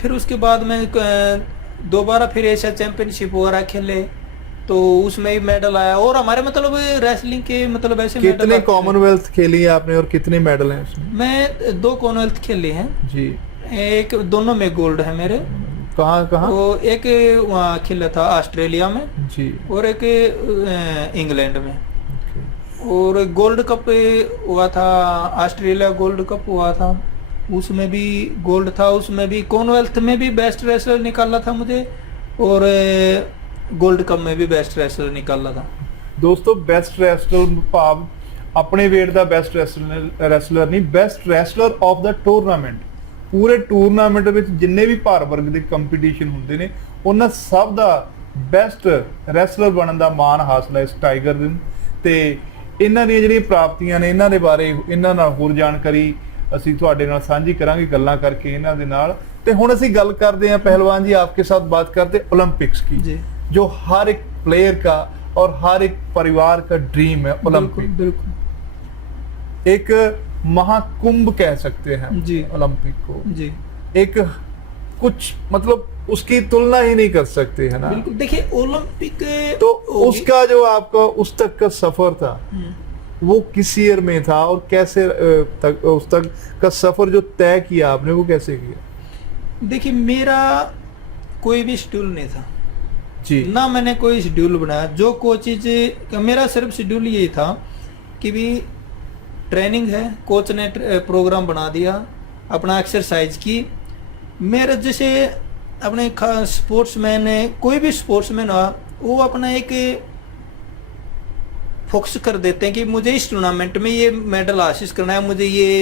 फिर उसके बाद में दोबारा फिर एशिया चैंपियनशिप वगैरह खेले, तो उसमें भी मेडल आया। और हमारे मतलब रेसलिंग के मतलब ऐसे कितने कॉमनवेल्थ खेली है आपने और कितने मेडल हैं उसमें? मैं 2 कॉमनवेल्थ खेले हैं जी। एक दोनों में गोल्ड है मेरे। कहाँ कहाँ? वो एक वहाँ खेला था ऑस्ट्रेलिया में जी। और एक इंग्लैंड में। ओके। और गोल्ड कप हुआ था, ऑस्ट्रेलिया गोल्ड कप हुआ था, उसमें भी गोल्ड था। उसमें भी कॉमनवेल्थ में भी बेस्ट रेसलर निकाला था मुझे, और गोल्ड कप में भी बेस्ट रेसलर निकाला था। दोस्तों बेस्ट रेसलर भाव अपने वेट ਦਾ बेस्ट रेसलर नहीं, best wrestler of the tournament. पूरे टूर्नामेंट ਵਿੱਚ ਜਿੰਨੇ ਵੀ ਭਾਰ ਵਰਗ ਦੇ ਕੰਪੀਟੀਸ਼ਨ ਹੁੰਦੇ ਨੇ ਉਹਨਾਂ ਸਭ ਦਾ ਬੈਸਟ ਰੈਸਲਰ ਬਣਨ ਦਾ ਮਾਣ ਹਾਸਲ ਹੈ ਇਸ ਟਾਈਗਰ ਨੂੰ। ਤੇ ਇਹਨਾਂ ਦੀਆਂ ਜਿਹੜੀਆਂ ਪ੍ਰਾਪਤੀਆਂ ਨੇ ਇਹਨਾਂ ਦੇ ਬਾਰੇ ਇਹਨਾਂ ਨਾਲ ਹੋਰ ਜਾਣਕਾਰੀ ਅਸੀਂ ਤੁਹਾਡੇ ਨਾਲ ਸਾਂਝੀ ਕਰਾਂਗੇ ਗੱਲਾਂ ਕਰਕੇ ਇਹਨਾਂ ਦੇ ਨਾਲ। ਤੇ ਹੁਣ ਅਸੀਂ ਗੱਲ ਕਰਦੇ ਹਾਂ पहलवान जी आपके साथ बात करते ओलंपिक्स की जी। जो हर एक प्लेयर का और हर एक परिवार का ड्रीम है ओलंपिक। बिल्कुल एक महाकुंभ कह सकते हैं जी। ओलंपिक को जी एक कुछ मतलब उसकी तुलना ही नहीं कर सकते है ना। बिल्कुल। देखिए ओलंपिक तो उसका जो आपका उस तक का सफर था वो किस ईयर में था और कैसे तक उस तक का सफर जो तय किया आपने वो कैसे किया? देखिए मेरा कोई भी शेड्यूल नहीं था जी। ना मैंने कोई शेड्यूल बनाया। जो कोचेज मेरा सिर्फ शेड्यूल यही था कि भी ट्रेनिंग है, कोच ने प्रोग्राम बना दिया, अपना एक्सरसाइज की। मेरे जैसे अपने स्पोर्ट्समैन कोई भी स्पोर्ट्समैन हो, वो अपना एक फोकस कर देते हैं कि मुझे इस टूर्नामेंट में ये मेडल हासिल करना है, मुझे ये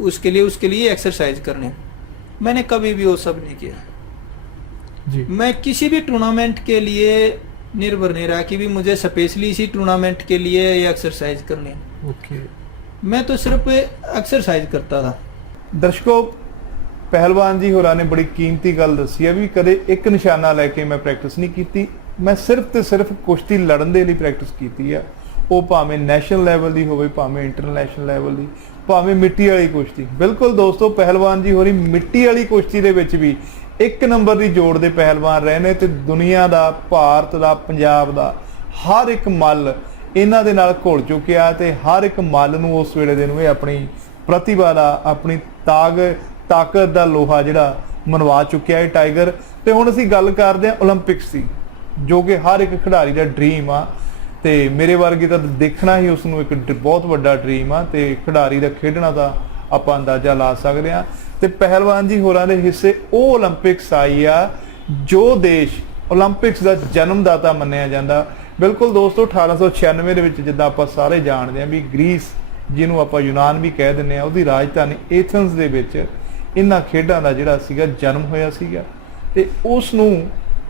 उसके लिए एक्सरसाइज करने हैं। मैंने कभी भी वो सब नहीं किया जी। मैं किसी भी टूर्नामेंट के लिए निर्भर नहीं रहा कि भी मुझे स्पेशली इसी टूर्नामेंट के लिए ये एक्सरसाइज करनी है। ओके। मैं तो सिर्फ एक्सरसाइज करता था। दर्शकों पहलवान जी होरां ने बड़ी कीमती गल दसी है भी कदे एक निशाना लैके मैं प्रैक्टिस नहीं की, मैं सिर्फ ते सिर्फ कुश्ती लड़न दे लिए प्रैक्टिस की है। ਉਹ ਭਾਵੇਂ ਨੈਸ਼ਨਲ ਲੈਵਲ ਦੀ ਹੋਵੇ, ਭਾਵੇਂ ਇੰਟਰਨੈਸ਼ਨਲ ਲੈਵਲ ਦੀ, ਭਾਵੇਂ ਮਿੱਟੀ ਵਾਲੀ ਕੁਸ਼ਤੀ। ਬਿਲਕੁਲ ਦੋਸਤੋ, ਪਹਿਲਵਾਨ ਜੀ ਹੋਰੀ ਮਿੱਟੀ ਵਾਲੀ ਕੁਸ਼ਤੀ ਦੇ ਵਿੱਚ ਵੀ 1 ਨੰਬਰ ਦੀ ਜੋੜ ਦੇ ਪਹਿਲਵਾਨ ਰਹੇ ਨੇ, ਤੇ ਦੁਨੀਆ ਦਾ, ਭਾਰਤ ਦਾ, ਪੰਜਾਬ ਦਾ ਹਰ ਇੱਕ ਮੱਲ ਇਹਨਾਂ ਦੇ ਨਾਲ ਘੁਲ ਚੁੱਕਿਆ, ਤੇ ਹਰ ਇੱਕ ਮੱਲ ਨੂੰ ਉਸ ਵੇਲੇ ਦੇ ਨੂੰ ਇਹ ਆਪਣੀ ਪ੍ਰਤਿਭਾ ਦਾ, ਆਪਣੀ ਤਾਕਤ ਦਾ ਲੋਹਾ ਜਿਹੜਾ ਮਨਵਾ ਚੁੱਕਿਆ ਹੈ ਟਾਈਗਰ। ਤੇ ਹੁਣ ਅਸੀਂ ਗੱਲ ਕਰਦੇ ਹਾਂ 올림픽ਸ ਦੀ, ਜੋ ਕਿ ਹਰ ਇੱਕ ਖਿਡਾਰੀ ਦਾ ਡ੍ਰੀਮ ਆ, ਤੇ ਮੇਰੇ ਵਰਗੇ ਤਾਂ ਦੇਖਣਾ ਹੀ ਉਸ ਨੂੰ ਇੱਕ ਬਹੁਤ ਵੱਡਾ ਡ੍ਰੀਮ ਆ, ਤੇ ਖਿਡਾਰੀ ਦਾ ਖੇਡਣਾ ਤਾਂ ਆਪਾਂ ਅੰਦਾਜ਼ਾ ਲਾ ਸਕਦੇ ਹਾਂ। ਤੇ ਪਹਿਲਵਾਨ ਜੀ ਹੋਰਾਂ ਦੇ ਹਿੱਸੇ ਉਹ 올림픽ਸ ਆਈ ਆ ਜੋ ਦੇਸ਼ 올림픽ਸ ਦਾ ਜਨਮਦਾਤਾ ਮੰਨਿਆ ਜਾਂਦਾ। ਬਿਲਕੁਲ ਦੋਸਤੋ, 1896 ਦੇ ਵਿੱਚ, ਜਿੱਦਾਂ ਆਪਾਂ ਸਾਰੇ ਜਾਣਦੇ ਹਾਂ ਵੀ ਗ੍ਰੀਸ, ਜਿਹਨੂੰ ਆਪਾਂ ਯੂਨਾਨ ਵੀ ਕਹਿ ਦਿੰਦੇ ਹਾਂ, ਉਹਦੀ ਰਾਜਧਾਨੀ ਐਥਨਸ ਦੇ ਵਿੱਚ ਇਹਨਾਂ ਖੇਡਾਂ ਦਾ ਜਿਹੜਾ ਸੀਗਾ ਜਨਮ ਹੋਇਆ ਸੀਗਾ। ਤੇ ਉਸ ਨੂੰ,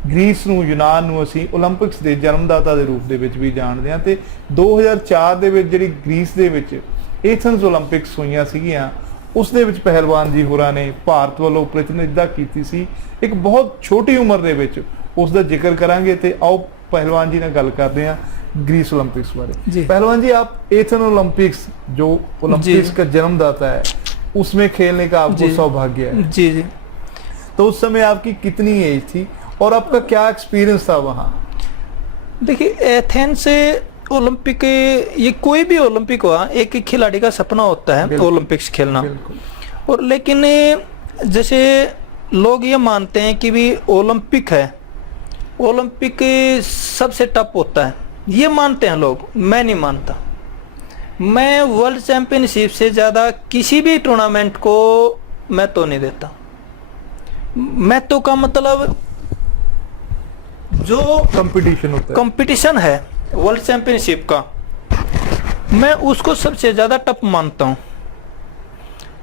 ਗ੍ਰੀਸ ਨੂੰ, ਯੂਨਾਨ ਨੂੰ ਅਸੀਂ 올림픽ਸ ਦੇ ਜਨਮਦਾਤਾ ਦੇ ਰੂਪ ਦੇ ਵਿੱਚ ਵੀ ਜਾਣਦੇ ਹਾਂ। ਤੇ 2004 ਦੇ ਵਿੱਚ ਜਿਹੜੀ ਗ੍ਰੀਸ ਦੇ ਵਿੱਚ ਐਥਨਸ 올림픽ਸ ਹੋਈਆਂ ਸੀਗੀਆਂ, ਉਸ ਦੇ ਵਿੱਚ ਪਹਿਲਵਾਨ ਜੀ ਹੋਰਾਂ ਨੇ ਭਾਰਤ ਵੱਲੋਂ ਪ੍ਰਤੀਨਿਧਤਾ ਕੀਤੀ ਸੀ, ਇੱਕ ਬਹੁਤ ਛੋਟੀ ਉਮਰ ਦੇ ਵਿੱਚ। ਉਸ ਦਾ ਜ਼ਿਕਰ ਕਰਾਂਗੇ, ਤੇ ਆਓ पहलवान जी ने गल करते हैं ग्रीस ओलंपिक्स बारे। पहलवान जी, आप एथन ओलंपिक्स, जो ओलंपिक्स का जन्मदाता है, उसमें खेलने का आपको सौभाग्य है। जी जी। तो उस समय आपकी कितनी एज थी और आपका क्या एक्सपीरियंस था वहाँ? देखिए, एथेंस से ओलंपिक, ये कोई भी ओलंपिक हुआ, एक एक खिलाड़ी का सपना होता है ओलंपिक्स खेलना। और लेकिन जैसे लोग ये मानते हैं कि भी ओलंपिक है, ओलंपिक सबसे टफ होता है, ये मानते हैं लोग। मैं नहीं मानता। मैं वर्ल्ड चैंपियनशिप से ज़्यादा किसी भी टूर्नामेंट को मैं तो नहीं देता। मैं तो का मतलब जो कंपटीशन है वर्ल्ड चैंपियनशिप का, मैं उसको सबसे ज़्यादा टफ मानता हूँ,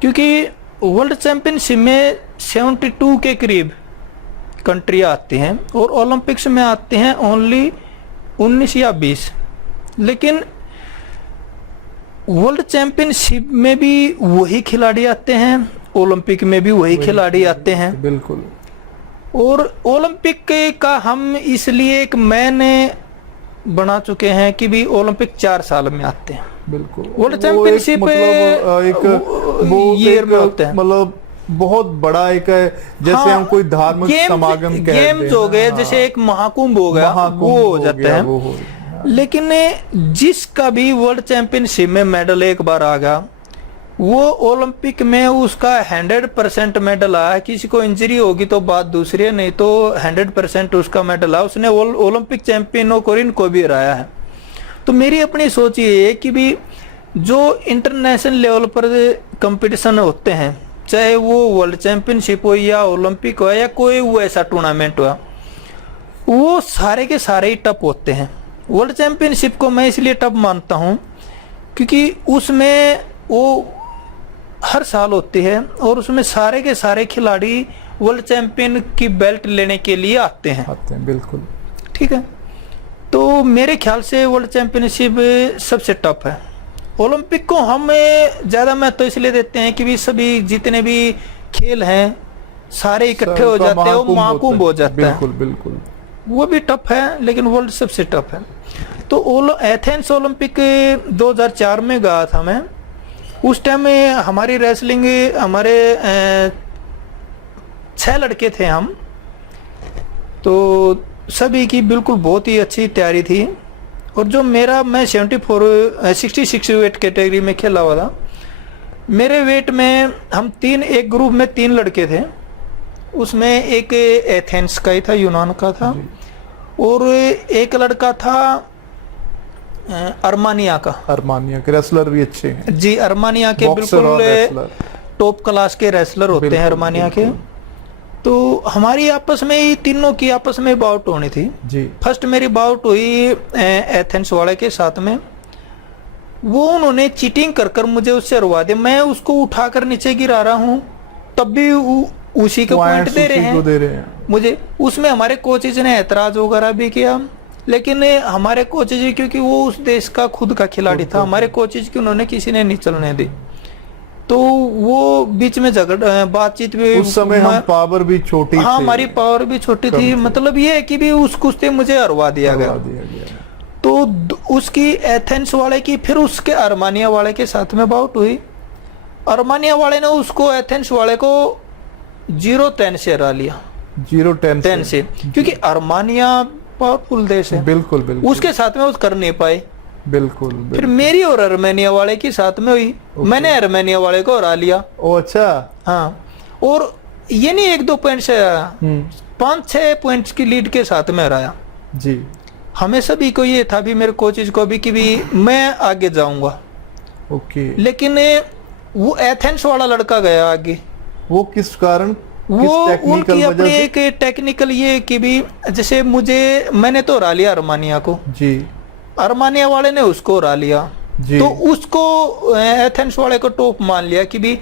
क्योंकि वर्ल्ड चैंपियनशिप में 72 के करीब कंट्री आती हैं और ओलंपिक्स में आते हैं ओनली 19 या 20। लेकिन वर्ल्ड चैंपियनशिप में भी वही खिलाड़ी आते हैं, ओलंपिक में भी वही खिलाड़ी आते हैं। बिल्कुल। और ओलंपिक का हम इसलिए एक मैन बना चुके हैं कि भी ओलंपिक 4 साल में आते हैं। बिल्कुल। वर्ल्ड चैंपियनशिप वो ईयर में होते हैं, मतलब बहुत बड़ा एक, जैसे हम कोई धार्मिक समागम गेम्स हो गए, जैसे एक महाकुंभ हो गया, वो हो जाता है। लेकिन जिसका भी वर्ल्ड चैंपियनशिप में मेडल एक बार आ गया, वो ओलंपिक में उसका 100% मेडल आया। किसी को इंजरी होगी तो बात दूसरी है, नहीं तो 100% उसका मेडल आया। उसने ओलंपिक चैंपियनों को इनको भी हराया है। तो मेरी अपनी सोच ये है कि भी जो इंटरनेशनल लेवल पर कंपटीशन होते हैं, चाहे वो वर्ल्ड चैंपियनशिप हो या ओलंपिक हो या कोई वो ऐसा टूर्नामेंट हुआ, वो सारे के सारे ही टफ होते हैं। वर्ल्ड चैंपियनशिप को मैं इसलिए टफ मानता हूँ क्योंकि उसमें वो हर साल होती है और उसमें सारे के सारे खिलाड़ी वर्ल्ड चैंपियन की बेल्ट लेने के लिए आते हैं। बिल्कुल ठीक है। तो मेरे ख्याल से वर्ल्ड चैंपियनशिप सबसे टफ है। ओलंपिक को हम ज़्यादा महत्व इसलिए देते हैं कि भी सभी जितने भी खेल हैं सारे इकट्ठे हो जाते हैं, वो महाकुंभ हो जाता है। बिल्कुल बिल्कुल। वो भी टफ है, लेकिन वर्ल्ड सबसे टफ है। तो एथेंस ओलंपिक 2004 में गया था मैं। उस टाइम में हमारी रेसलिंग, हमारे 6 लड़के थे हम, तो सभी की बिल्कुल बहुत ही अच्छी तैयारी थी। और जो मैं 66 वेट कैटेगरी में खेला हुआ था। मेरे वेट में हम एक ग्रुप में 3 लड़के थे। उसमें एक एथेंस का ही था, यूनान का था, और एक लड़का था अर्मानिया के रेसलर भी अच्छे हैं। जी, अर्मानिया के बिल्कुल टॉप क्लास के रेसलर होते हैं अर्मानिया के। तो हमारी आपस में ही तीनों की आपस में बाउट होनी थी जी। फर्स्ट मेरी बाउट हुई एथेंस वाले के साथ में। वो उन्होंने चीटिंग कर मुझे उससे हरवा दिया। मैं उसको उठाकर नीचे गिरा रहा हूँ, तब भी उसी के पॉइंट दे रहे हैं मुझे। उसमें हमारे कोचेज ने एतराज वगैरह भी किया, लेकिन हमारे कोचेज, क्योंकि वो उस देश का खुद का खिलाड़ी था, हमारे कोचेज की उन्होंने किसी ने नहीं चलने दी। तो वो बीच में बातचीत भी, उस समय हम पावर भी छोटी, हाँ हमारी पावर भी छोटी थी। मतलब ये है कि भी उस कुश्ती मुझे हरवा दिया गया। तो उसकी एथेंस वाले की, फिर उसके अरमानिया वाले के साथ में बाउट हुई। अरमानिया वाले ने उसको एथेंस वाले को 0-10 से हरा लिया। 0-10 से, क्योंकि अरमानिया पावरफुल देश है। बिल्कुल बिल्कुल। उसके साथ में वो कर नहीं पाए। बिल्कुल, फिर मेरी और अर्मेनिया वाले की साथ में हुई। मैंने अर्मेनिया वाले को हरा लिया। ओ अच्छा। हाँ, और ये नहीं 1-2 पॉइंट से हराया, 5-6 पॉइंट्स की लीड के साथ में हराया जी। हमें सभी को ये था भी, मेरे कोचेज को भी, कि भी मैं आगे जाऊंगा। ओके। लेकिन वो एथेंस वाला लड़का गया आगे। वो किस कारण? वो उनकी अपनी एक टेक्निकल ये कि भी, जैसे मैंने तो हरा लिया अरमानिया को जी, अरमानिया वाले ने उसको हरा लिया जी। तो उसको एथेंस वाले को टॉप मान लिया कि भी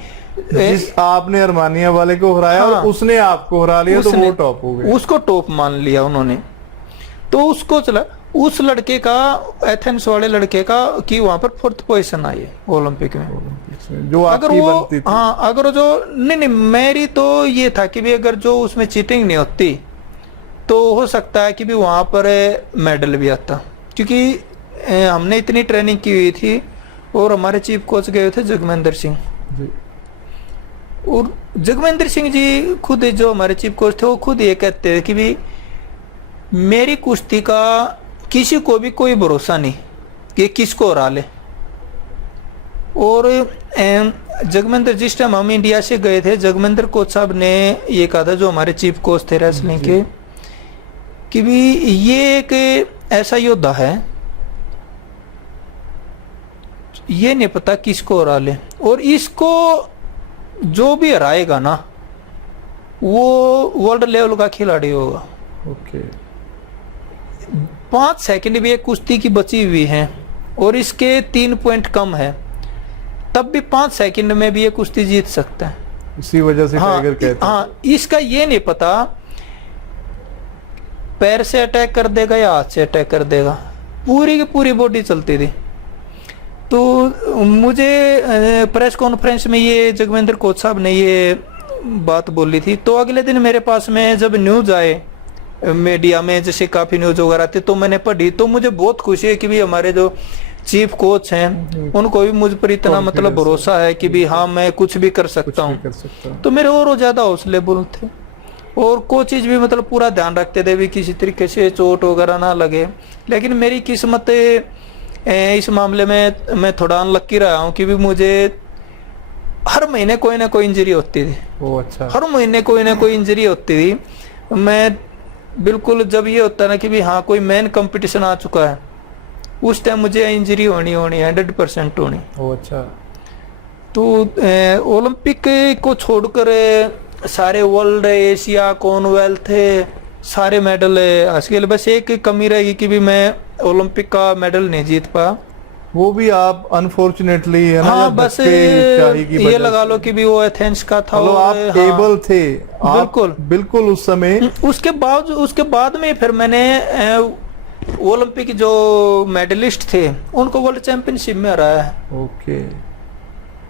आपने अरमानिया वाले को हराया। हाँ, और उसने आपको हरा लिया, तो वो टॉप हो गया। उसको टॉप मान लिया उन्होंने। तो उसको चला, उस लड़के का, एथेंस वाले लड़के का, कि वहां पर 4th पोजीशन आई है ओलंपिक में। जो अगर वो बनती थी। हाँ, अगर जो नहीं, मेरी तो ये था कि भी अगर जो उसमें चीटिंग नहीं होती तो हो सकता है कि भी वहां पर मेडल भी आता, क्योंकि हमने इतनी ट्रेनिंग की हुई थी। और हमारे चीफ कोच गए थे जगमेंद्र सिंह जी। और जगमेंद्र सिंह जी खुद, जो हमारे चीफ कोच थे, वो खुद ये कहते थे कि भी मेरी कुश्ती का किसी को भी कोई भरोसा नहीं कि किसको हरा ले। और जगमेंद्र, जिस टाइम हम इंडिया से गए थे, जगमेंद्र कोच साहब ने ये कहा था, जो हमारे चीफ कोच थे रेसलिंग के, कि भी ये एक ऐसा योद्धा है, ये नहीं पता किसको हरा ले, और इसको जो भी हराएगा ना वो वर्ल्ड लेवल का खिलाड़ी होगा। ओके। 5 सेकंड भी एक कुश्ती की बची हुई है और इसके 3 पॉइंट कम है, तब भी 5 सेकंड में भी ये कुश्ती जीत सकता है। इसी वजह से टाइगर कहते हैं। हाँ, इसका ये नहीं पता पैर से अटैक कर देगा या हाथ से अटैक कर देगा, पूरी की पूरी बॉडी चलती थी। तो मुझे प्रेस कॉन्फ्रेंस में ये जगमेंद्र कोच साहब ने ये बात बोली थी। तो अगले दिन मेरे पास में जब न्यूज आए मीडिया में, जैसे काफी न्यूज वगैरह आती, तो मैंने पढ़ी, तो मुझे बहुत खुशी है कि भी हमारे जो चीफ कोच हैं उनको भी मुझ पर इतना मतलब भरोसा है कि भी हाँ, मैं कुछ भी कर सकता हूँ। तो मेरे और ज्यादा हौसले बुलंद थे। और कोचेज भी मतलब पूरा ध्यान रखते थे भी किसी तरीके से चोट वगैरह ना लगे। लेकिन मेरी किस्मत इस मामले में मैं थोड़ा अनलक्की रहा हूँ कि भी मुझे हर महीने कोई ना कोई इंजरी होती थी। अच्छा। हर महीने कोई ना कोई इंजरी होती थी। मैं बिल्कुल, जब ये होता ना कि भी हाँ कोई मेन कंपटीशन आ चुका है, उस टाइम मुझे इंजरी होनी 100% होनी। अच्छा। तो ओलंपिक को छोड़कर सारे वर्ल्ड, एशिया, कॉमनवेल्थ सारे मेडल हासिल, बस एक कमी रहेगी कि भी मैं ओलंपिक का मेडल नहीं जीत पाया। वो भी आप अनफॉर्चुनेटली है ना। हाँ, बस ये लगा लो कि भी वो एथेंस का था। और आप एबल थे बिल्कुल बिल्कुल उस समय। उसके बाद में फिर मैंने ओलंपिक जो मेडलिस्ट थे उनको वर्ल्ड चैंपियनशिप में हराया है। ओके।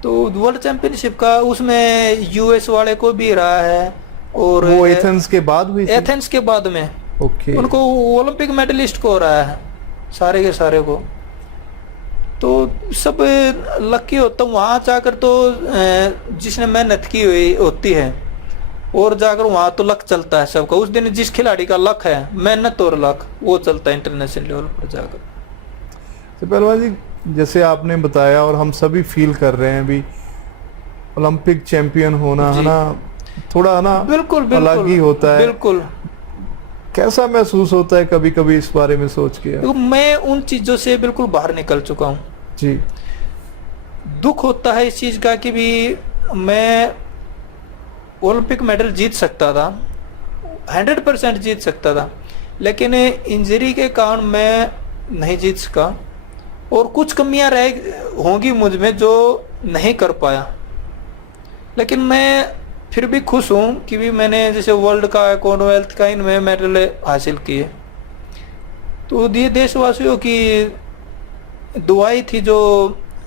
तो वर्ल्ड चैंपियनशिप का उसमें यूएस वाले को भी हराया है। और वो एथेंस के बाद हुई थी? एथेंस के बाद में ओके। उनको ओलंपिक मेडलिस्ट को हराया है, सारे के सारे को। तो सब लकी होता हूँ वहां जाकर। तो जिसने मेहनत की हुई होती है और जाकर वहां तो लक चलता है सबका। उस दिन जिस खिलाड़ी का लक है, मेहनत और लक, वो चलता है इंटरनेशनल लेवल पर जाकर। तो पहलवान जी, जैसे आपने बताया और हम सभी फील कर रहे हैं भी, ओलंपिक चैंपियन होना है ना, थोड़ा ना बिल्कुल अलग ही होता है। बिल्कुल। कैसा महसूस होता है कभी कभी इस बारे में सोच के? तो मैं उन चीजों से बिल्कुल बाहर निकल चुका हूँ जी। दुख होता है इस चीज का कि भी मैं ओलंपिक मेडल जीत सकता था, 100% जीत सकता था, लेकिन इंजरी के कारण मैं नहीं जीत सका। और कुछ कमियां रह होंगी मुझ में जो नहीं कर पाया। लेकिन मैं फिर भी खुश हूँ कि भी मैंने जैसे वर्ल्ड का, कॉमनवेल्थ का, इनमें मेडल हासिल किए। तो ये देशवासियों की दुआई थी जो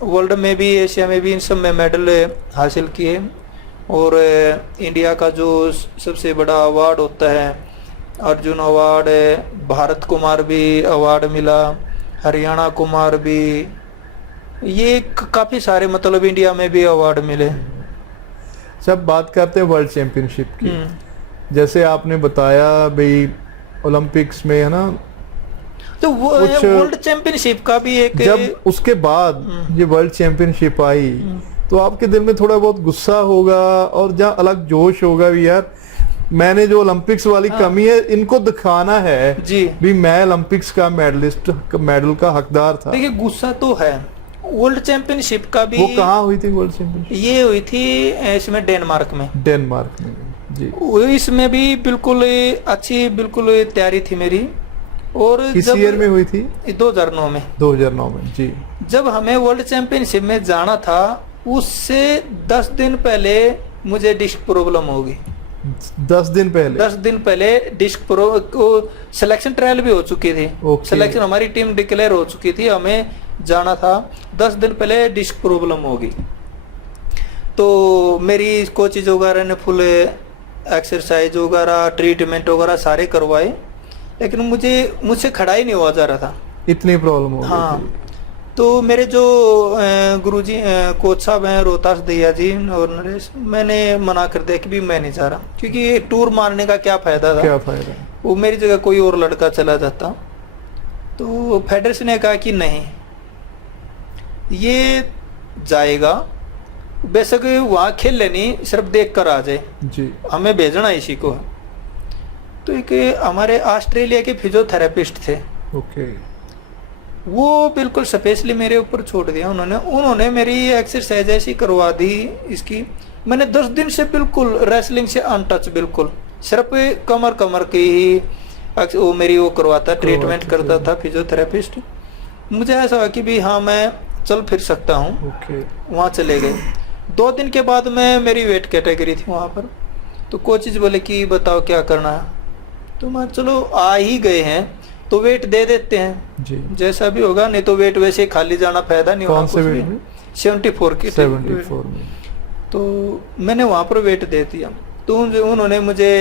वर्ल्ड में भी, एशिया में भी, इन सब में मेडल हासिल किए। और इंडिया का जो सबसे बड़ा अवार्ड होता है अर्जुन अवार्ड, भारत कुमार भी अवार्ड मिला। हरियाणा कुमार भी, ये काफी सारे मतलब इंडिया में भी अवार्ड मिले। जब बात करते हैं वर्ल्ड चैंपियनशिप की, जैसे आपने बताया भाई ओलंपिक्स में है ना, तो वो वर्ल्ड चैंपियनशिप का भी एक, जब उसके बाद ये वर्ल्ड चैंपियनशिप आई तो आपके दिल में थोड़ा बहुत गुस्सा होगा और जहाँ अलग जोश होगा भी, यार मैंने जो ओलंपिक्स वाली कमी है इनको दिखाना है जी भी, मैं ओलंपिक्स का मेडल का हकदार था। देखिए गुस्सा तो है। वर्ल्ड चैंपियनशिप का भी, वो कहाँ हुई थी वर्ल्ड चैंपियनशिप? ये हुई थी इसमें डेनमार्क में। डेनमार्क में जी। इसमें भी बिल्कुल अच्छी बिल्कुल तैयारी थी मेरी। और किस ईयर में हुई थी? 2009 में। 2009 में जी। जब हमें वर्ल्ड चैंपियनशिप में जाना था उससे 10 दिन पहले मुझे डिस्क प्रॉब्लम होगी। 10 दिन पहले? 10 दिन पहले डिस्क सिलेक्शन ट्रायल भी हो चुकी थी। सिलेक्शन हमारी टीम डिक्लेयर हो चुकी थी, हमें जाना था। 10 दिन पहले डिस्क प्रॉब्लम होगी, तो मेरी कोचेज वगैरह ने फुल एक्सरसाइज वगैरह ट्रीटमेंट वगैरह सारे करवाए, लेकिन मुझसे खड़ा ही नहीं हुआ जा रहा था, इतनी प्रॉब्लम हो गई। हाँ, तो मेरे जो गुरुजी कोच साहब हैं रोहतास दैया जी और नरेश, मैंने मना कर दिया कि भी मैं नहीं जा रहा, क्योंकि टूर मारने का क्या फायदा था, क्या फायदा, वो मेरी जगह कोई और लड़का चला जाता। तो फेडरेशन ने कहा कि नहीं ये जाएगा, बेशक वहाँ खेल लेनी, सिर्फ देख कर आ जाए जी, हमें भेजना इसी को। तो एक हमारे ऑस्ट्रेलिया के फिजियोथेरेपिस्ट थे, ओके, वो बिल्कुल स्पेशली मेरे ऊपर छोड़ दिया उन्होंने मेरी एक्सरसाइज ऐसी करवा दी इसकी। मैंने 10 दिन से बिल्कुल रेसलिंग से अनटच, बिल्कुल सिर्फ कमर की ही वो मेरी वो करवाता, ट्रीटमेंट करता था फिजियोथेरेपिस्ट। मुझे ऐसा हुआ कि भी हाँ मैं चल फिर सकता हूँ, ओके, वहाँ चले गए। 2 दिन के बाद में मेरी वेट कैटेगरी थी वहाँ पर, तो कोचेज बोले कि बताओ क्या करना है, तो मैं चलो आ ही गए हैं तो वेट दे देते हैं जी, जैसा भी होगा, नहीं तो वेट वैसे खाली जाना फायदा नहीं होगा। 74 की 74 में। तो मैंने वहाँ पर वेट दे दिया, तो उन्होंने मुझे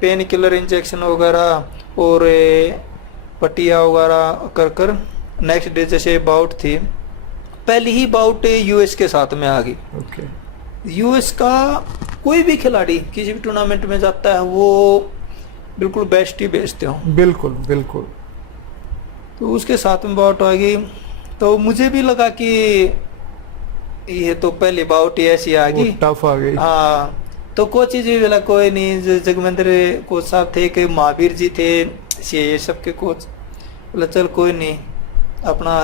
पेन किलर इंजेक्शन वगैरह और पट्टियाँ वगैरह कर नेक्स्ट डे जैसे बाउट थी, पहली ही बाउट यूएस के साथ में आ गई। ओके, यूएस का कोई भी खिलाड़ी किसी भी टूर्नामेंट में जाता है वो बिल्कुल बेस्ट ही भेजते हो, बिल्कुल बिल्कुल। तो उसके साथ में बाउट आ गई, तो मुझे भी लगा कि ये तो पहली बाउट ही ऐसी आ गई, टफ आ गई। हाँ, तो कोच जी बोला कोई नहीं, जगमेंद्र कोच साहब थे, कि महावीर जी थे, ये सबके कोच, बोला चल कोई नहीं, अपना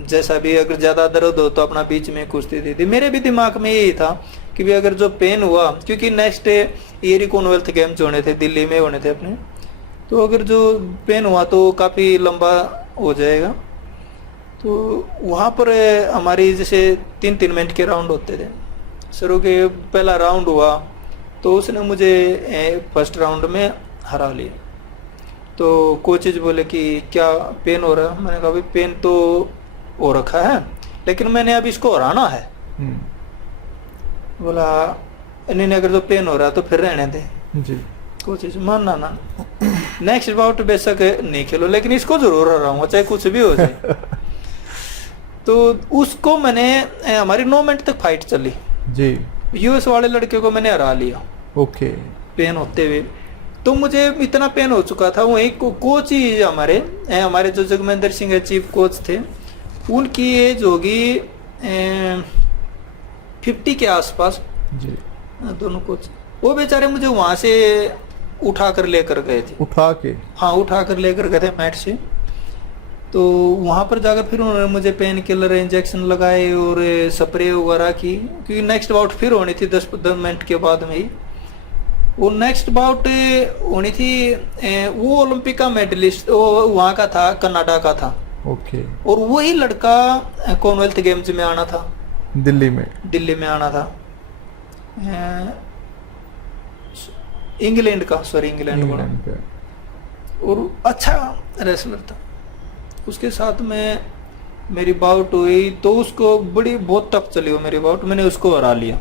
जैसा भी, अगर ज्यादा दर्द हो तो अपना बीच में कुश्ती दे दी। मेरे भी दिमाग में यही था कि भी अगर जो पेन हुआ, क्योंकि नेक्स्ट ईयर ही कॉमनवेल्थ गेम्स होने थे, दिल्ली में होने थे अपने, तो अगर जो पेन हुआ तो काफी लंबा हो जाएगा। तो वहाँ पर हमारी जैसे 3-3 मिनट के राउंड होते थे, शुरू के पहला राउंड हुआ तो उसने मुझे फर्स्ट राउंड में हरा लिया। तो कोचेज बोले कि क्या पेन हो रहा है, मैंने कहा भाई पेन तो हो रखा है, लेकिन मैंने अब इसको हराना है। बोला नहीं, अगर जो पेन हो रहा है तो फिर रहने दे जी। कोचेज मानना ना, नेक्स्ट बाउट बेशक नहीं खेलो, लेकिन इसको जरूर हराऊंगा चाहे कुछ भी हो जाए। तो उसको मैंने, हमारी 9 मिनट तक फाइट चली जी, यूएस वाले लड़के को मैंने हरा लिया, ओके, पेन होते हुए। तो मुझे इतना पेन हो चुका था, वही कोच ही हमारे जो जगमेंद्र सिंह चीफ कोच थे, उनकी एज होगी 50 के आसपास जी, दोनों कोच। वो बेचारे मुझे वहां से उठा कर लेकर गए थे, उठा कर लेकर गए थे मैट से। तो वहां पर जाकर फिर उन्होंने मुझे पेन किलर इंजेक्शन लगाए और स्प्रे वगैरह की, क्योंकि नेक्स्ट बाउट फिर होनी थी 10 मिनट के बाद में ही। वो नेक्स्ट बाउट होनी थी, वो ओलंपिक का मेडलिस्ट वहाँ का था, कनाडा का था, ओके, और वही लड़का कॉमनवेल्थ गेम्स में आना था, दिल्ली में आना था, इंग्लैंड का, और अच्छा रेसलर था। उसके साथ में मेरी बाउट हुई तो उसको बहुत टफ चली वो मेरी बाउट, मैंने उसको हरा लिया।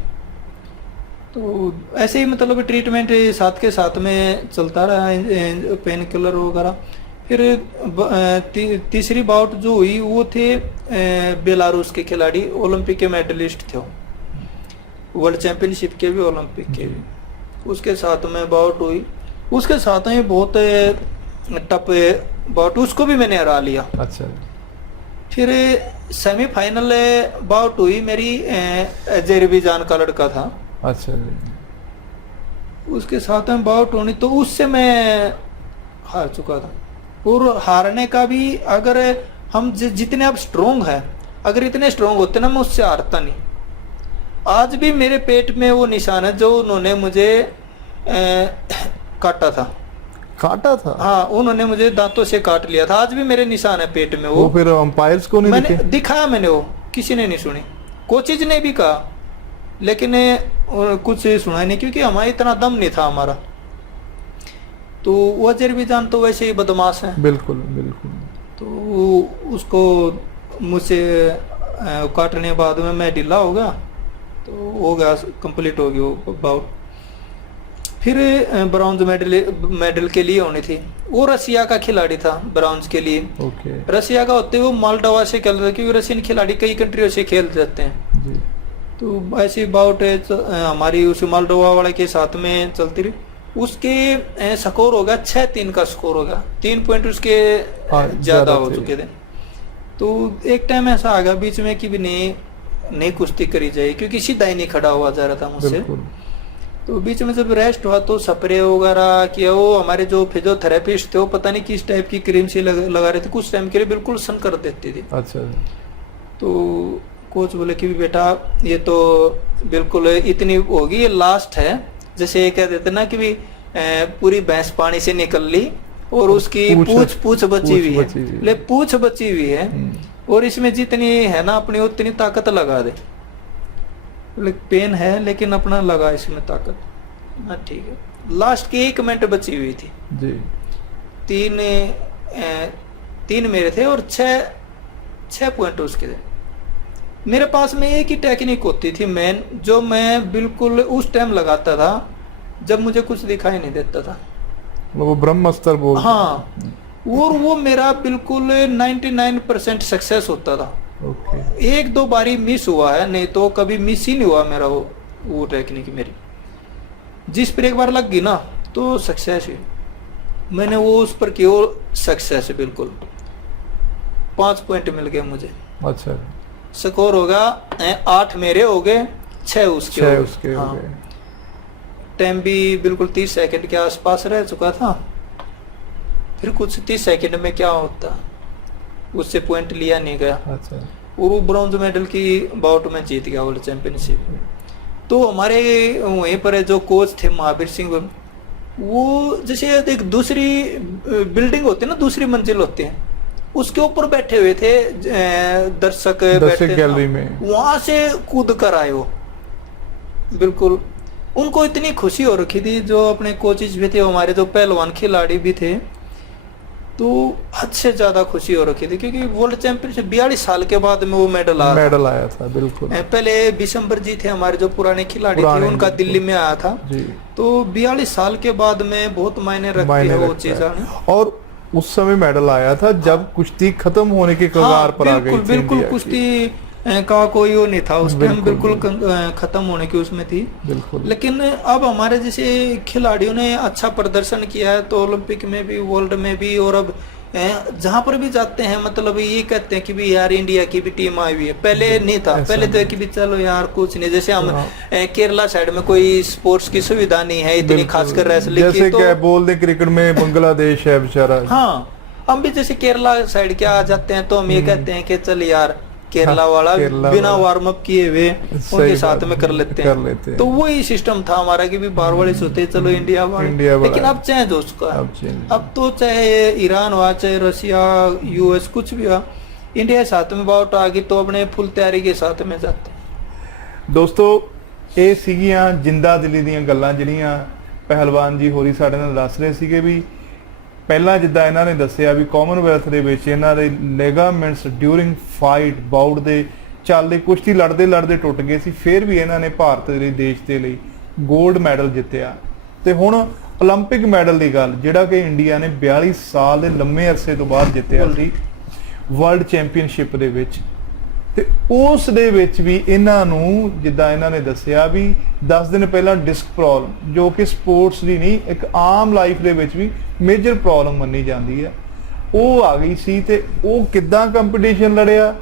तो ऐसे ही मतलब ट्रीटमेंट साथ के साथ में चलता रहा, पेन किलर वगैरह। फिर तीसरी बाउट जो हुई वो थे बेलारूस के खिलाड़ी, ओलंपिक के मेडलिस्ट थे, वर्ल्ड चैंपियनशिप के भी ओलंपिक के भी। उसके साथ में बाउट हुई, उसके साथ में बहुत टफ बाउट, उसको भी मैंने हरा लिया। अच्छा। फिर सेमीफाइनल बाउट हुई मेरी, अजरबैजान का लड़का था। अच्छा जी। उसके साथ में बाउट होनी तो उससे मैं हार चुका था। और हारने का भी, अगर हम जितने अब स्ट्रोंग है, अगर इतने स्ट्रोंग होते ना मैं उससे हारता नहीं। आज भी मेरे पेट में वो निशान है जो उन्होंने मुझे काटा था। काटा था? हाँ, उन्होंने मुझे दांतों से काट लिया था। आज भी मेरे निशान है पेट में। वो फिर अंपायर्स को नहीं मैंने दिखाया, मैंने वो किसी ने नहीं सुनी, कोचेज ने भी कहा, लेकिन कुछ सुना नहीं, क्योंकि हमारा इतना दम नहीं था हमारा। तो वो अजरबैजान तो वैसे ही बदमाश है। बिल्कुल बिल्कुल। तो उसको मुझसे काटने के बाद में मैं ढीला हो गया, तो हो गया, कंप्लीट हो गई वो बाउट। फिर ब्रॉन्ज मेडल के लिए होनी थी। वो रसिया का खिलाड़ी था ब्रॉन्ज के लिए। ओके। रसिया का होते हुए मालडोवा से खेल रहे थे, क्योंकि रशियन खिलाड़ी कई कंट्रियों से खेल जाते हैं जी। तो ऐसी बाउट हमारी उस मालडोवा वाले के साथ में चलती रही। उसके स्कोर हो गया 6-3 का स्कोर हो गया, 3 पॉइंट उसके ज्यादा हो चुके थे। तो एक टाइम ऐसा आ गया बीच में कि भी नहीं कुश्ती करी जाए, क्योंकि सीधा ही नहीं खड़ा हुआ जा रहा था मुझसे। तो बीच में जब रेस्ट हुआ तो स्प्रे वगैरह किया। वो हमारे जो फिजियोथेरेपिस्ट थे वो पता नहीं किस टाइप की क्रीम से लगा रहे थे, कुछ टाइम के लिए बिल्कुल सन कर देती थी। अच्छा। तो कोच बोले कि बेटा ये तो बिल्कुल इतनी होगी, ये लास्ट है। जैसे ये कह देते ना कि भी पूरी भैंस पानी से निकल ली और उसकी पूछ बची हुई है, ले पूछ बची हुई है, और इसमें जितनी है ना अपनी उतनी ताकत लगा दे। पेन है लेकिन अपना लगा इसमें ताकत। हाँ ठीक है। लास्ट की 1 मिनट बची हुई थी जी। 3 मेरे थे और 6 पॉइंट उसके थे। मेरे पास में एक ही टेक्निक होती थी मेन, जो मैं बिल्कुल उस टाइम लगाता था जब मुझे कुछ दिखाई नहीं देता था, वो ब्रह्मास्त्र बोल। हाँ, और वो मेरा बिल्कुल 99% सक्सेस होता था। ओके। 1-2 बारी मिस हुआ है, नहीं तो कभी मिस ही नहीं हुआ मेरा वो टेक्निक मेरी। जिस पर एक बार लग गई ना तो सक्सेस ही। मैंने वो उस पर की और सक्सेस बिल्कुल। 5 पॉइंट मिल गए मुझे। अच्छा। स्कोर होगा 8 मेरे हो गए, 6 उसके हो गए। टाइम भी बिल्कुल 30 सेकंड के आसपास रह चुका था। फिर कुछ 30 सेकंड में क्या होता, उससे पॉइंट लिया नहीं गया। अच्छा। और वो ब्रॉन्ज मेडल की बाउट में जीत गया वर्ल्ड चैंपियनशिप। तो हमारे वहीं पर जो कोच थे महावीर सिंह, वो जैसे एक दूसरी बिल्डिंग होती है ना, दूसरी मंजिल होती है, उसके ऊपर बैठे हुए थे दर्शक गैलरी में, वहां से कूद कर आए वो। बिल्कुल उनको इतनी खुशी हो रखी थी, जो अपने कोचेज भी थे, हमारे जो पहलवान खिलाड़ी भी थे, तो हद से ज्यादा खुशी हो रखी थी, क्योंकि वर्ल्ड चैंपियनशिप 42 साल के बाद में वो मेडल आया था। बिल्कुल। पहले बिशंबर जी थे हमारे जो पुराने खिलाड़ी थे, उनका दिल्ली में आया था जी। तो 42 साल के बाद में बहुत मायने रखती है वो चीज। और उस समय मेडल आया था जब कुश्ती खत्म होने के कगार पर आ गई थी। बिल्कुल कुश्ती का कोई वो नहीं था उस टाइम, बिल्कुल खत्म होने की उसमें थी। बिल्कुल। लेकिन अब हमारे जैसे खिलाड़ियों ने अच्छा प्रदर्शन किया है, तो ओलंपिक में भी, वर्ल्ड में भी, और अब जहां पर भी जाते हैं मतलब ये कहते हैं कि भी यार इंडिया की भी टीम आई हुई है। पहले नहीं था, पहले तो कि भी चलो यार कुछ नहीं, जैसे हम केरला साइड में कोई स्पोर्ट्स की सुविधा नहीं है इतनी, खासकर रेसलिंग की। तो बोल दे क्रिकेट में बांग्लादेश है बेचारा। हाँ, हम भी जैसे केरला साइड के आ जाते हैं तो हम ये कहते हैं कि चल यार केरला वाला बिना वार्म अप किए हुए उनके साथ में कर लेते हैं। तो वही सिस्टम था हमारा कि भी बाहर वाले सोते चलो इंडिया वाले। लेकिन अब चेंज हो चुका है। अब तो चाहे ईरान हुआ, चाहे रशिया, यूएस, कुछ भी हुआ, इंडिया साथ में बाउट आ गई तो अपने फुल तैयारी के साथ में जाते हैं। दोस्तों, ਇਹ ਸੀਗੀਆਂ ਜਿੰਦਾ ਦਿਲੀ ਦੀਆਂ ਗੱਲਾਂ ਜਿਹੜੀਆਂ ਪਹਿਲਵਾਨ ਜੀ ਹੋਰੀ ਸਾਡੇ ਨਾਲ ਦੱਸ ਰਹੇ ਸੀਗੇ ਵੀ ਪਹਿਲਾਂ ਜਿੱਦਾਂ ਇਹਨਾਂ ਨੇ ਦੱਸਿਆ ਵੀ ਕਾਮਨਵੈਲਥ ਦੇ ਵਿੱਚ ਇਹਨਾਂ ਦੇ ਲਿਗਾਮੈਂਟਸ ਡਿਊਰਿੰਗ ਫਾਈਟ ਬਾਊਟ ਦੇ ਚਾਲੇ ਕੁਸ਼ਤੀ ਲੜਦੇ ਟੁੱਟ ਗਏ ਸੀ, ਫਿਰ ਵੀ ਇਹਨਾਂ ਨੇ ਭਾਰਤ ਦੇ ਦੇਸ਼ ਦੇ ਲਈ 골ਡ ਮੈਡਲ ਜਿੱਤਿਆ। ਤੇ ਹੁਣ 올림픽 ਮੈਡਲ ਦੀ ਗੱਲ, ਜਿਹੜਾ ਕਿ ਇੰਡੀਆ ਨੇ 42 ਸਾਲ ਦੇ ਲੰਮੇ ਅਰਸੇ ਤੋਂ ਬਾਅਦ ਜਿੱਤਿਆ ਸੀ ਵਰਲਡ ਚੈਂਪੀਅਨਸ਼ਿਪ ਦੇ ਵਿੱਚ, ਤੇ ਉਸ ਦੇ ਵਿੱਚ ਵੀ ਇਹਨਾਂ ਨੂੰ ਜਿੱਦਾਂ ਇਹਨਾਂ ਨੇ ਦੱਸਿਆ ਵੀ 10 ਦਿਨ ਪਹਿਲਾਂ ਡਿਸਕ ਪ੍ਰੋਬਲਮ, ਜੋ ਕਿ ਸਪੋਰਟਸ ਦੀ ਨਹੀਂ ਇੱਕ ਆਮ ਲਾਈਫ ਦੇ ਵਿੱਚ ਵੀ ਮੇਜਰ ਪ੍ਰੋਬਲਮ ਮੰਨੀ ਜਾਂਦੀ ਹੈ, ਉਹ ਆ ਗਈ ਸੀ। ਤੇ ਉਹ ਕਿੱਦਾਂ ਕੰਪੀਟੀਸ਼ਨ ਲੜਿਆ,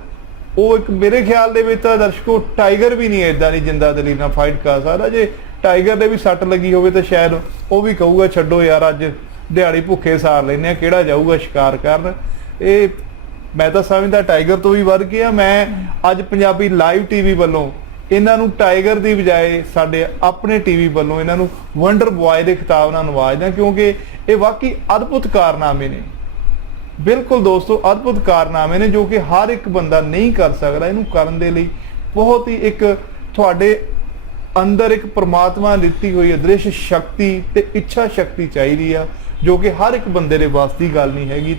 ਉਹ ਇੱਕ ਮੇਰੇ ਖਿਆਲ ਦੇ ਵਿੱਚ ਤਾਂ ਦਰਸ਼ਕੋ ਟਾਈਗਰ ਵੀ ਨਹੀਂ ਇਦਾਂ ਦੀ ਜਿੰਦਾ ਦਿਲੀ ਨਾਲ ਫਾਈਟ ਕਰ ਸਕਦਾ। ਜੇ ਟਾਈਗਰ ਦੇ ਵੀ ਸੱਟ ਲੱਗੀ ਹੋਵੇ ਤਾਂ ਸ਼ਾਇਦ ਉਹ ਵੀ ਕਹੂਗਾ ਛੱਡੋ ਯਾਰ ਅੱਜ ਦਿਹਾੜੀ ਭੁੱਖੇ ਸਾਰ ਲੈਨੇ ਆ, ਕਿਹੜਾ ਜਾਊਗਾ ਸ਼ਿਕਾਰ ਕਰਨ। ਇਹ ਮੈਂ ਤਾਂ ਸਮਝਦਾ ਟਾਈਗਰ ਤੋਂ ਵੀ ਵੱਧ ਗਿਆ। ਮੈਂ ਅੱਜ ਪੰਜਾਬੀ ਲਾਈਵ ਟੀਵੀ ਵੱਲੋਂ ਇਹਨਾਂ ਨੂੰ ਟਾਈਗਰ ਦੀ ਬਜਾਏ ਸਾਡੇ ਆਪਣੇ ਟੀਵੀ ਵੱਲੋਂ ਇਹਨਾਂ ਨੂੰ ਵੰਡਰ ਬॉय ਦੇ ਖਿਤਾਬ ਨਾਲ ਨਵਾਜਦਾ, ਕਿਉਂਕਿ ਇਹ ਵਾਕਈ ਅਦਭੁਤ ਕਾਰਨਾਮੇ ਨੇ। ਬਿਲਕੁਲ ਦੋਸਤੋ, ਅਦਭੁਤ ਕਾਰਨਾਮੇ ਨੇ ਜੋ ਕਿ ਹਰ ਇੱਕ ਬੰਦਾ ਨਹੀਂ ਕਰ ਸਕਦਾ। ਇਹਨੂੰ ਕਰਨ ਦੇ ਲਈ ਬਹੁਤ ਹੀ ਇੱਕ ਤੁਹਾਡੇ ਅੰਦਰ ਇੱਕ ਪ੍ਰਮਾਤਮਾ ਦਿੱਤੀ ਹੋਈ ਅਦ੍ਰਿਸ਼ ਸ਼ਕਤੀ ਤੇ ਇੱਛਾ ਸ਼ਕਤੀ ਚਾਹੀਦੀ ਆ, ਜੋ ਕਿ ਹਰ ਇੱਕ ਬੰਦੇ ਦੇ ਵੱਸ ਦੀ ਗੱਲ ਨਹੀਂ ਹੈਗੀ।